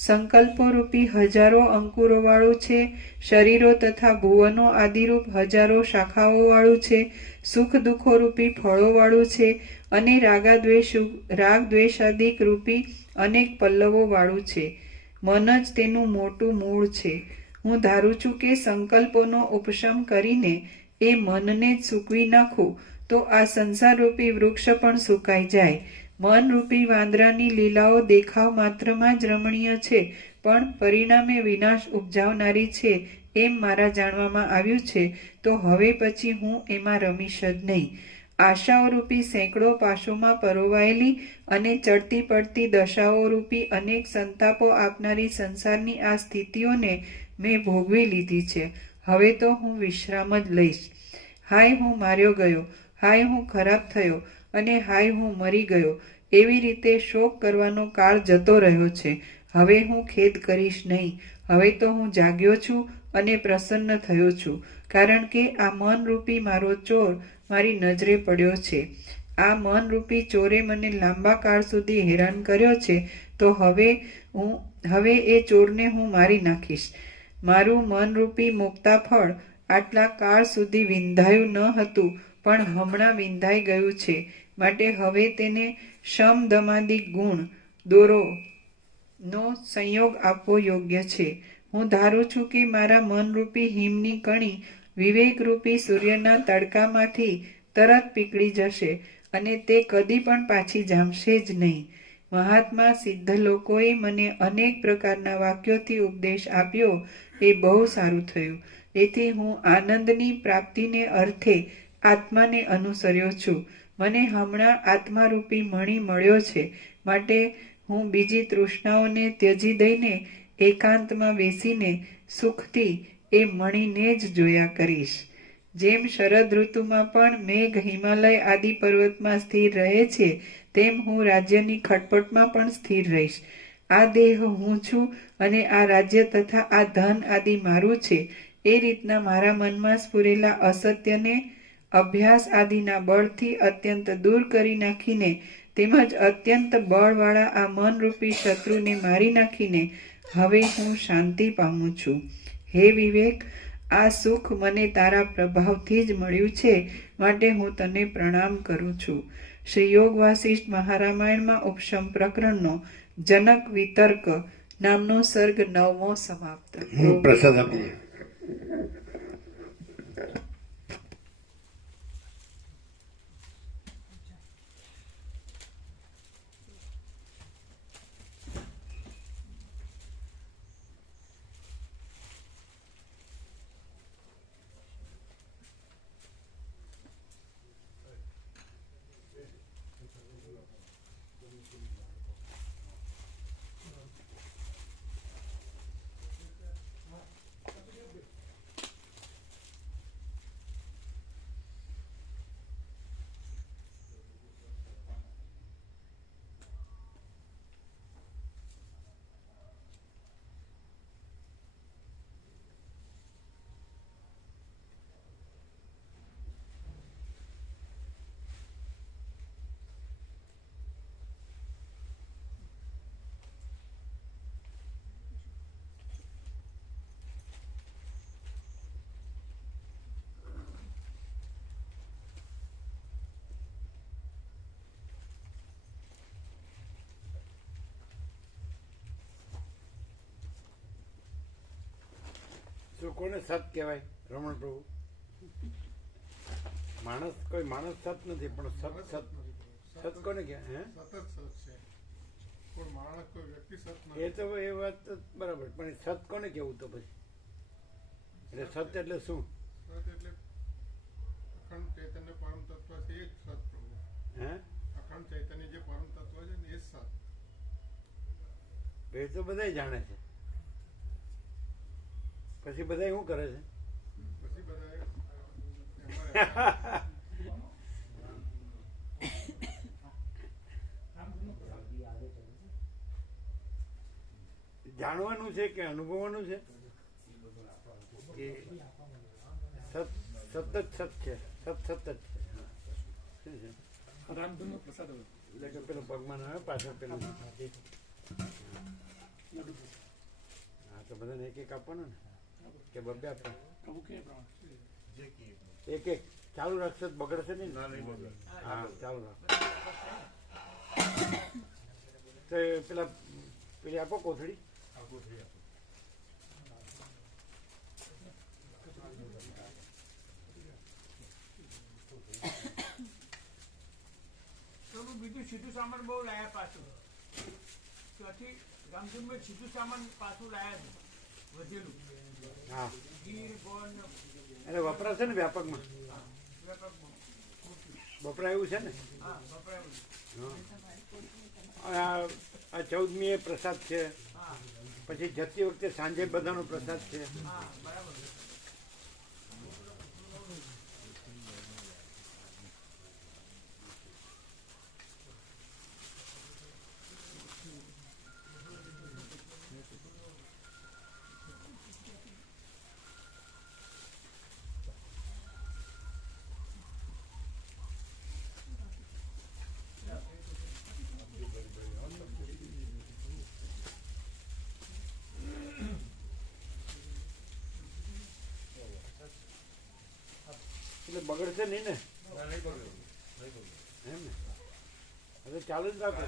સંકલ્પોરૂપી હજારો અંકુરોવાળું છે. શરીરો તથા ભુવનો આદિરૂપ હજારો શાખાઓવાળું છે. સુખ દુઃખોરૂપી ફળોવાળું છે અને રાગ દ્વેષાદિક રૂપી અનેક પલ્લવોવાળું છે. મન જ તેનું મોટું મૂળ છે. હું ધારું છું કે સંકલ્પોનો ઉપશમ કરીને એ મનને જ સૂકવી નાખું તો આ સંસારરૂપી વૃક્ષ પણ સુકાઈ જાય. મનરૂપી વાંદરાની લીલાઓ દેખાવ માત્રમાં જ રમણીય છે, પણ પરિણામે વિનાશ ઉપજાવનારી છે એમ મારા જાણવામાં આવ્યું છે. તો હવે પછી હું એમાં રમીશ જ નહીં. આશાઓરૂપી સેંકડો પાશોમાં પરોવાયેલી અને ચડતી પડતી દશાઓરૂપી અનેક સંતાપો આપનારી સંસારની આ સ્થિતિઓને મેં ભોગવી લીધી છે. હવે તો હું વિશ્રામ જ લઈશ. હાય હું માર્યો ગયો, હાય હું ખરાબ થયો અને હાય હું મરી ગયો, એવી રીતે શોક કરવાનો કાળ જતો રહ્યો છે. હવે હું ખેદ કરીશ નહીં. હવે તો હું જાગ્યો છું અને પ્રસન્ન થયો છું, કારણ કે આ મનરૂપી મારો ચોર મારી નજરે પડ્યો છે. આ મનરૂપી ચોરે મને લાંબા કાળ સુધી હેરાન કર્યો છે. તો હવે એ ચોરને હું મારી નાખીશ. મારું મનરૂપી મુક્તાફળ આટલા કાળ સુધી વિંધાયું ન હતું, પણ હમણાં વિંધાઈ ગયું છે. માટે હવે તેને શમ દમાદિક ગુણ દોરો નો સંયોગ આપવો યોગ્ય છે. હું ધારું છું કે મારા મનરૂપી હિમની કણી વિવેકરૂપી સૂર્યના તડકામાંથી તરત પીકળી જશે અને તે કદી પણ પાછી જામશે જ નહીં. મહાત્મા સિદ્ધ લોકોએ મને અનેક પ્રકારના વાક્યોથી ઉપદેશ આપ્યો, એ બહુ સારું થયું. એથી હું આનંદની પ્રાપ્તિને અર્થે આત્માને અનુસર્યો છું. મને હમણાં આત્મારૂપી મણિ મળ્યો છે, માટે હું બીજી તૃષ્ણાઓને ત્યજી દઈને એકાંતમાં બેસીને સુખથી એ મણિને જ જોયા કરીશ. જેમ શરદ ઋતુમાં પણ મેઘ હિમાલય આદિ પર્વતમાં સ્થિર રહે છે, તેમ હું રાજ્યની ખટપટમાં પણ સ્થિર રહીશ. આ દેહ હું છું અને આ રાજ્ય તથા આ ધન આદિ મારું છે. એ રીતના મારા મનમાં સ્ફુરેલા અસત્યને અભ્યાસ આદિના બળથી અત્યંત દૂર કરી નાખીને, તેમજ અત્યંત બળવાળા આ મનરૂપી શત્રુને મારી નાખીને હવે હું શાંતિ પામું છું. હે વિવેક, આ સુખ મને તારા પ્રભાવથી જ મળ્યું છે, માટે હું તને પ્રણામ કરું છું. શ્રી યોગ વાસિષ્ઠ મહારામાયણમાં ઉપશમ પ્રકરણનો જનક વિતર્ક નામનો સર્ગ 9મો સમાપ્ત. પ્રસાદ આપીએ. તો કોને સત કહેવાય? રમણ પ્રભુ, માણસ કોઈ માણસ સત નથી, પણ સત સત સત કોને કહેવાય? સતત સત છે, કોઈ માણસ કોઈ વ્યક્તિ સત હે, એ તો એ વાત તો બરાબર, પણ એ સત કોને કેવું તો પછી? એટલે સત એટલે શું? સત એટલે અખંડ ચૈતન્ય પરમ તત્વ છે, એ જ સત પ્રભુ. હે, અખંડ ચૈતન્ય જે પરમ તત્વ છે ને, એ જ સત. એ તો બધા જાણે છે. પછી બધા શું કરે છે? પછી બધા જાણવાનું છે કે અનુભવવાનું છે? કે સત સત જ સત છે, સત સત જ છે. શું છે? રામધૂનનો પ્રસાદ હવે. એટલે કે પેલું પગમાં આવે પાછળ પેલું. હા, તો બધાને એક એક આપવાનું ને, કે બબ્બે આપવાનું? પ્રભુ કે પ્રમાણે એક એક ચાલુ રાખશે તો બગડશે નહીં ને? હા, ચાલુ રાખો. તો પેલી આપો કોથળી. પ્રભુ બીજું સીધું સામાન બહુ લાયા પાછું. ત્યાંથી રામધૂનમાં સીધું સામાન પાછું લાયા છે, વધેલું. હા, ગીર ગોળ ને એટલે વપરાશે ને વ્યાપકમાં? વ્યાપકમાં. વપરાય એવું છે ને? હા, વપરાયું. હા. આ 14મી એ પ્રસાદ છે, હા પછી જતી વખતે સાંજે બધાનો પ્રસાદ છે. હા, બરાબર. એટલે બગડશે નહીં ને? એમ ને? હવે ચાલુ જ રાખો.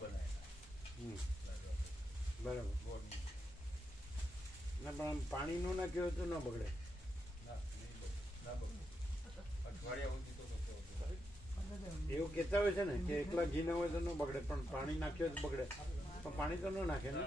હમ. બરાબર. ના પણ આમ પાણીનું નાખ્યું હોય તો ન બગડે. એવું કહેતા હોય છે ને કે એકલા ઘી ના હોય તો ન બગડે, પણ પાણી નાખ્યું હોય તો બગડે. પણ પાણી તો ન નાખે ને.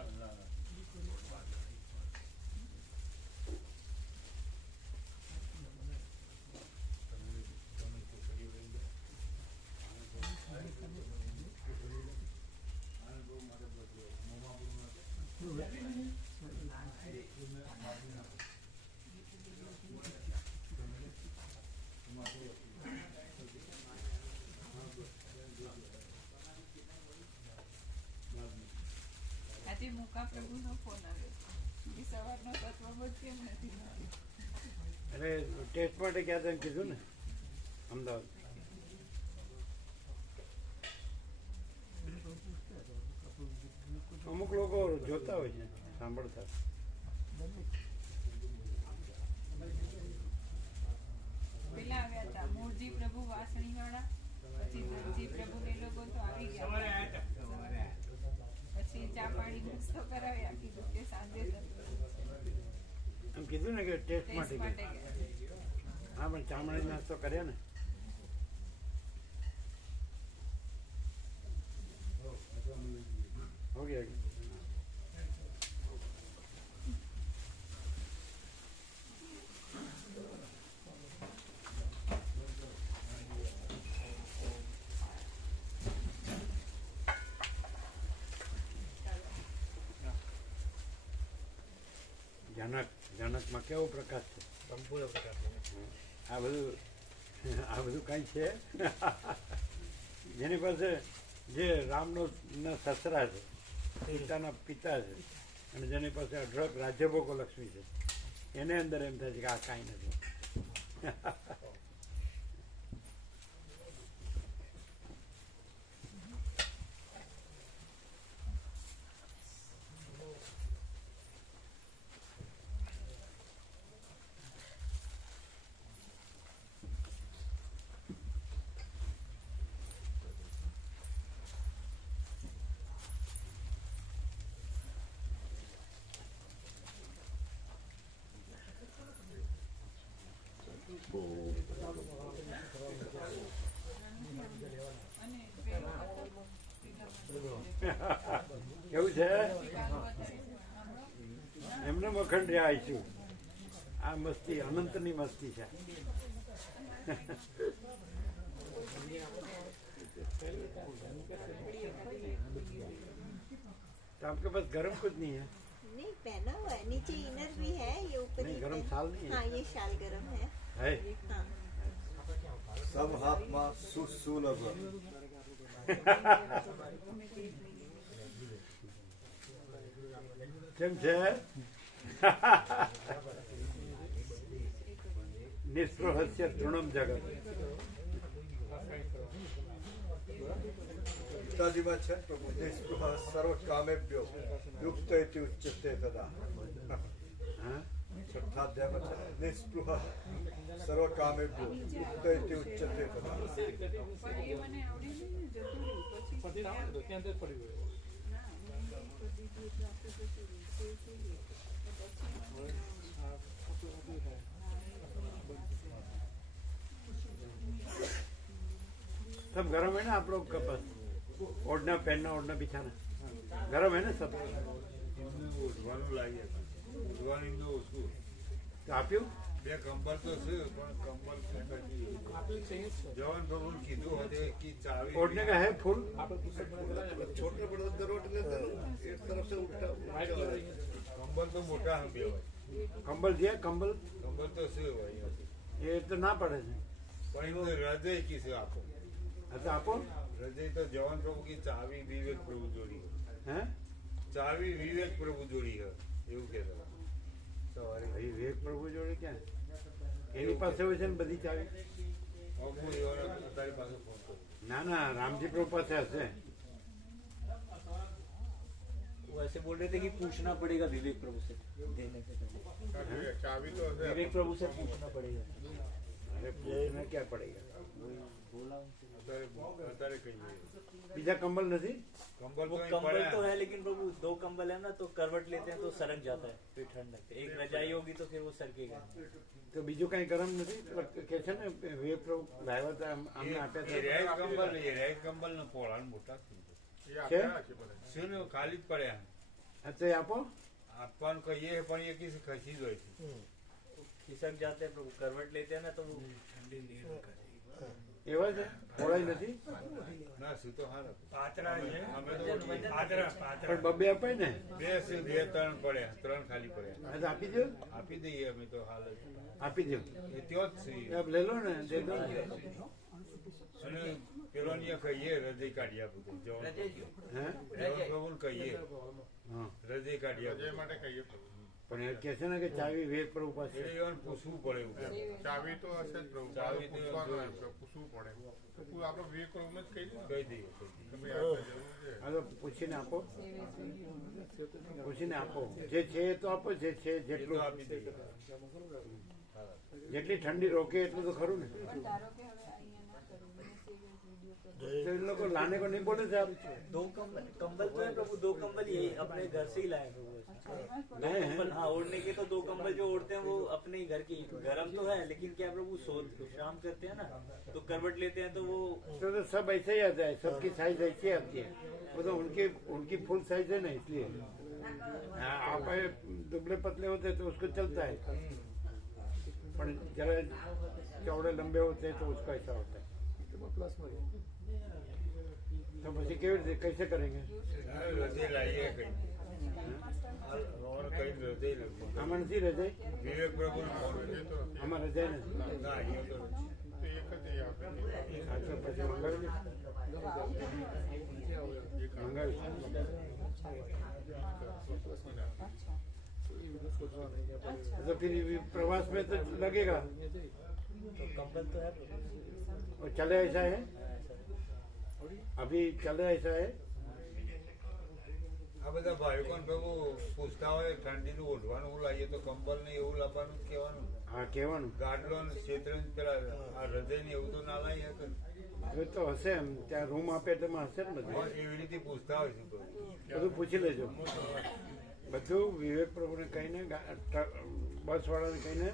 આજે મુકા પ્રભુનો ફોન આવ્યો એ સવારનો તત્વબોધ કેમ નથી આવ્યો? એટલે ટેસ્ટ માટે ગયા હતા એમ કીધું ને અમદાવાદ. અમુક લોકો જોતા હોય છે, સાંભળતા. પેલા આવ્યા હતા મૂળજી પ્રભુ વાસણી વાળા, પછી ધનજી પ્રભુ ને લોકો તો આવી સવારે ગયા આવ્યા હતા. સવારે આવ્યા. પછી ચા પાણી નાસ્તો કરાવ્યા, કીધું કે સાંજે એમ કીધું ને કે ટેસ્ટ માટે ટેસ્ટ માટે ગયા. ગયા. હા પણ ચામડી નાસ્તો કર્યા ને. હો ગયા. જનકમાં કેવો પ્રકાશ છે, સંપૂર્ણ પ્રકાર આ બધું કાંઈ છે જેની પાસે જે રામનો ના સસરા છે, સીતાના પિતા છે, અને જેની પાસે અઢળક રાજ્યભોગો લક્ષ્મી છે, એને અંદર એમ થાય છે કે આ કાંઈ નથી. કેવું છે એમને મખણ રહ્યા આવીશું. આ મસ્તી અનંતની મસ્તી છે. तो आपके पास गर्म कुछ नहीं है? नहीं पहना हुआ है, नीचे इनर भी है, ये ऊपर नहीं, ही गरम पहन- शाल नहीं है? हाँ ये शाल गरम है। है हाँ સબ હાથમાં સુલભ કેમ છે? નિસ્પૃહસ્ય તૃણમ જગત. ગીતાજીમાં છે ને પ્રભુ નિસ્પૃહ સર્વ કામેભ્યો યુક્ત ઇતિ ઉચ્યતે તદા. હા? છઠ્ઠા અધ્યાયમાં છે ને, નિસ્પૃહ સર્વ કામેભ્યો યુક્ત ઇતિ ઉચ્યતે તદા. પણ એ મને આવડે નહીં ને, જતું રહ્યું. પછી ત્યાં અંદર પડી ગયો. ના, હું નહીં કરી દીધું એટલે આપણે જતું રહ્યું. તે થઈ ગયું. તો પછી મને આવડ્યું. सब गरम है ना आप लोग का पास? ओढ़ना पहनना ओढ़ना बिछाना गरम है ना सब? ઓઢવાનું લાગી હતા, ઓઢવાની તો ઓછું. तो આપ્યું? બે કંબલ તો છે પણ કંબલ આપેલી છે એ જ છે. જવાન પ્રભુ કીધું હતું કે ચાવી ओढ़ने का है फूल? આપણે પુસ્તક બનાવેલા ને આપણે छोटे बड़े दरोट लेते एक तरफ से उल्टा white colour અહીંયા છે. कंबल तो मोटा हम भी હોય, कंबल दिया कंबल? कंबल तो से હોય ये तो ना पड़े છે. પણ એનું હૃદય કી છે આપો, अच्छा आपो હૃદય તો જવાન પ્રભુ की ચાવી વિવેક પ્રભુ જોડી है, हैं? ચાવી વિવેક પ્રભુ જોડી है એવું કહેતા સવારે. ભાઈ વિવેક પ્રભુ જોડે ક્યાં એની પાસે હોય છે ને બધી ચાવી? હું એવા તારી પાસે ફોન કરું. ના ના રામજી પ્રભુ પાસે હશે. वो ऐसे बोल रहे थे कि पूछना पड़ेगा विवेक प्रभु से देने से पहले। ચાવી તો હશે. विवेक प्रभु से पूछना पड़ेगा। अरे पूछना क्या पड़ेगा? અત્યારે કહીએ બીજા कंबल नहीं? कंबल वो तो नहीं कंबल पड़े तो हैं। है लेकिन प्रभु 2 कंबल है ना, तो करवट लेते हैं तो सरक जाता है, फिर ठंड लगती है। एक रजाई होगी तो फिर वो सरकेगा। तो बीजू कहीं गरम नहीं? કે છે ને વે પ્રભુ લાવ્યા હતા અમને આપ્યા ये હતા रेड कंबल ने पोड़ा मोटा थी એ આપ્યા છે બધા. सुन खाली જ પડ્યા હા તો એ આપો. આપવાનું કહીએ પણ એ કિસ ખસી જ હોય છે खिसक जाते हैं प्रभु, करवट लेते हैं ना तो वो એવા છે ખોળાઈ નથી ના શું તો હાલ પાતળા છે. અમે તો પાતળા પણ બબે અપાય ને બે ત્રણ પડ્યા ત્રણ ખાલી પડ્યા હા તો આપી દો આપી દઈએ અમે તો હાલ જ આપી દો એ ત્યો જ છીએ આપ લઈ લો ને દે દો ને. અને પેલો ને કહીએ હૃદય કાઢી આપું તો જો હે પ્રભુને કહીએ હા હૃદય કાઢી રજય આપું માટે કહીએ પ્રભુ. પણ એ કહે છે ને કે ચાવી વેદ પ્રભુ પાસે એટલે એવાને પૂછવું પડે એવું છે. ચાવી તો હશે જ પ્રભુ. ચાવી તો પૂછવાનું જોઈએ. એમ કે પૂછવું પડે. તો આપણે વિવેક પ્રભુને જ કહી દઈએ. કહી દઈએ કે ભાઈ આ જરૂર છે. હા તો પૂછીને આપો પૂછીને આપો જે છે એ તો આપો જે છે એ તો જેટલું આપી દઈએ જેટલી ઠંડી રોકે એટલું તો ખરું ને तो इन लोग को लाने को नहीं बोले थे आप 2 कंबल कंबल तो है प्रभु, 2 कंबल ये अपने घर से ही लाए प्रभु। 2 नए हैं? कंबल हाँ, ओढ़ने के तो 2 कंबल जो ओढ़ते हैं वो अपने ही घर की, गरम तो है लेकिन क्या प्रभु शाम करते हैं ना तो करवट लेते हैं तो वो तो सब ऐसे ही आता है सबकी साइज ऐसी आती है वो तो उनकी फुल साइज है ना इसलिए हाँ, आप दुबले पतले होते तो उसको चलता है पर जरा चौड़े लंबे होते हैं तो उसका ऐसा होता है तो પછી કેવી રીતે कैसे करेंगे હૃદય લાવીએ કઈ કઈ હૃદય લખો આમાં નથી રજાઈ વિવેક પ્રભુ એ તો નથી. આમાં રજાઈ નથી ના અહીંયા તો નથી. તો એક જ એ આપે. હા તો પછી મંગાવી મંગાવી तो फिर प्रवास में तो लगेगा तो कंबल तो है प्रभु। और चले ऐसा है अभी चले ऐसा है આ બધા ભાવિકોને પ્રભુ પૂછતા હોય ઠંડીનું ઓઢવાનું એવું લાવીએ તો કંબલ ને એવું લાવવાનું જ કહેવાનું हाँ કેવાનું ગાડલો ને ક્ષેત્ર પેલા આ હૃદય ને એવું તો ના લાવીએ કે હવે તો હશે એમ ત્યાં રૂમ આપે તેમાં હશે ને બધું એવી રીતે પૂછતા હોય છે કોઈ. બધું પૂછી લેજો બધું વિવેક પ્રભુને કહીને બસ વાળાને કહીને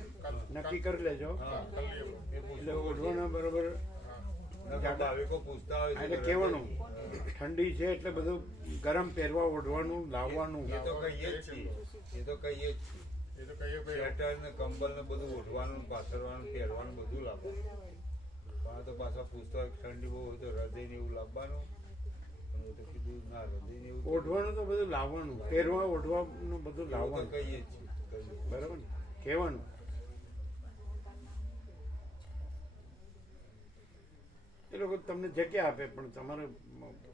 નક્કી કરી લેજો હા કરી લઈએ પ્રભુ. એ એટલે પૂછવું ઓઢવાના બરોબર નકર ભાવિકો પૂછતા હોય છે એટલે કે કહેવાનું ઠંડી છે એટલે બધું ગરમ પહેરવા ઓઢવાનું લાવવાનું એ તો કહીએ જ છીએ એ તો કહીએ જ છીએ એ તો કહીએ ભાઈ સ્વેટર ને કંબલ ને બધું ઓઢવાનું પાથરવાનું પહેરવાનું બધું લાવવાનું પણ આ તો પાછા પૂછતા હોય ઠંડી બહુ હોય તો હૃદય ને એવું લાવવાનું પણ એ તો કીધું ના હૃદય ને એવું ઓઢવાનું તો બધું લાવવાનું પહેરવા ઓઢવાનું બધું તો લાવવાનું કહીએ જ છીએ બરાબર ને કહેવાનું એ લોકો તમને જગ્યા આપે પણ તમારે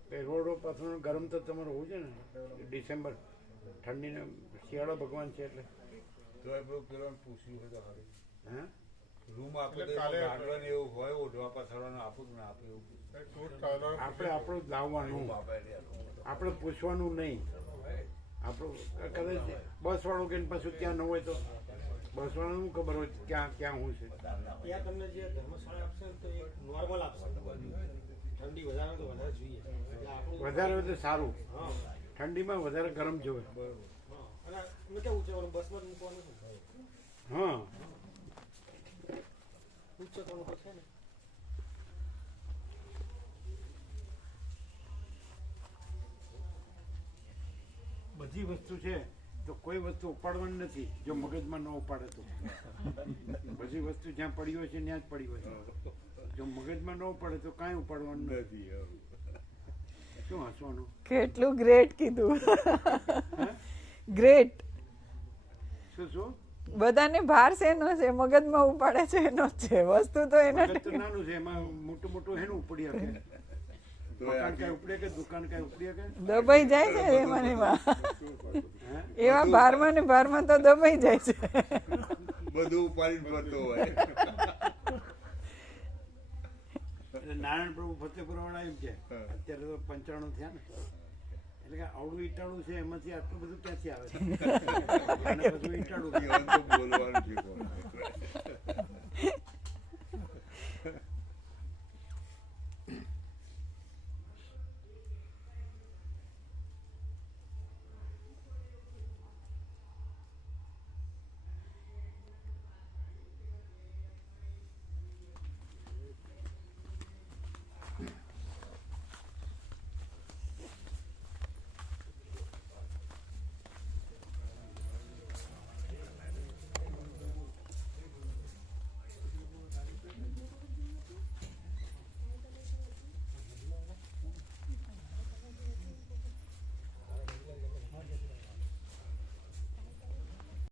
પહેરવાડો પાછળ ગરમ તો તમારે હોવું છે ને ડિસેમ્બર ઠંડીને શિયાળો ભગવાન છે એટલે તો એ પેલું પેલાને પૂછ્યું હોય તો સારું હા રૂમ આપે તો એટલે કાલે એમાં ગાડવા ને એવું હોય ઓઢવા પાથરવાનું આપું કે ના આપે એવું પૂછ્યું. ટૂર કલર આપણે આપણું જ લાવવાનું આપણે પૂછવાનું નહીં આપણું કદાચ બસ વાળું કે પાછું ત્યાં ન હોય તો બસ વાળાનું ખબર હોય ક્યાં ક્યાં હું છે ત્યાં તમને જે ધર્મશાળા આપશે ને તો એક નોર્મલ આપશે ઠંડી વધારે તો વધારે જોઈએ એટલે આપણું વધારે હોય તો સારું હા ઠંડીમાં વધારે ગરમ જોવે હા અને અમે કેવું છે બસમાં જ મૂકવાનું છે હા ઉચ્ચ કરવું તો છે ને બધી વસ્તુ છે તો કોઈ વસ્તુ ઉપાડવાની નથી જો મગજમાં ન ઉપાડે તો બધી વસ્તુ જ્યાં પડી હોય છે ત્યાં જ પડી હોય છે જો મગજમાં ન ઉપાડે તો કાંઈ ઉપાડવાનું નથી શું હસવાનું કેટલું ગ્રેટ કીધું ગ્રેટ શું શું બધાને ભાર શેનો છે મગજમાં ઉપાડે છે એનો જ છે વસ્તુ તો એના મગજ તો નાનું છે એમાં મોટું મોટું હેનું ઉપડી શકે મકાન કઈ ઉપડે કે દુકાન કઈ ઉપડી શકે દબાઈ જાય છે એમાં ને એમાં એવા ભારમાં ને ભારમાં તો દબાઈ જાય છે બધું ઉપાડીને ફરતો હોય એટલે નારાયણ પ્રભુ ફતેપુર વાળા એમ કે અત્યારે તો 95 થયા ને એટલે કે આવડું ઈટાળું છે એમાંથી આટલું બધું ક્યાંથી આવે છે અને બધું ઈટાળું બોલવાનું છે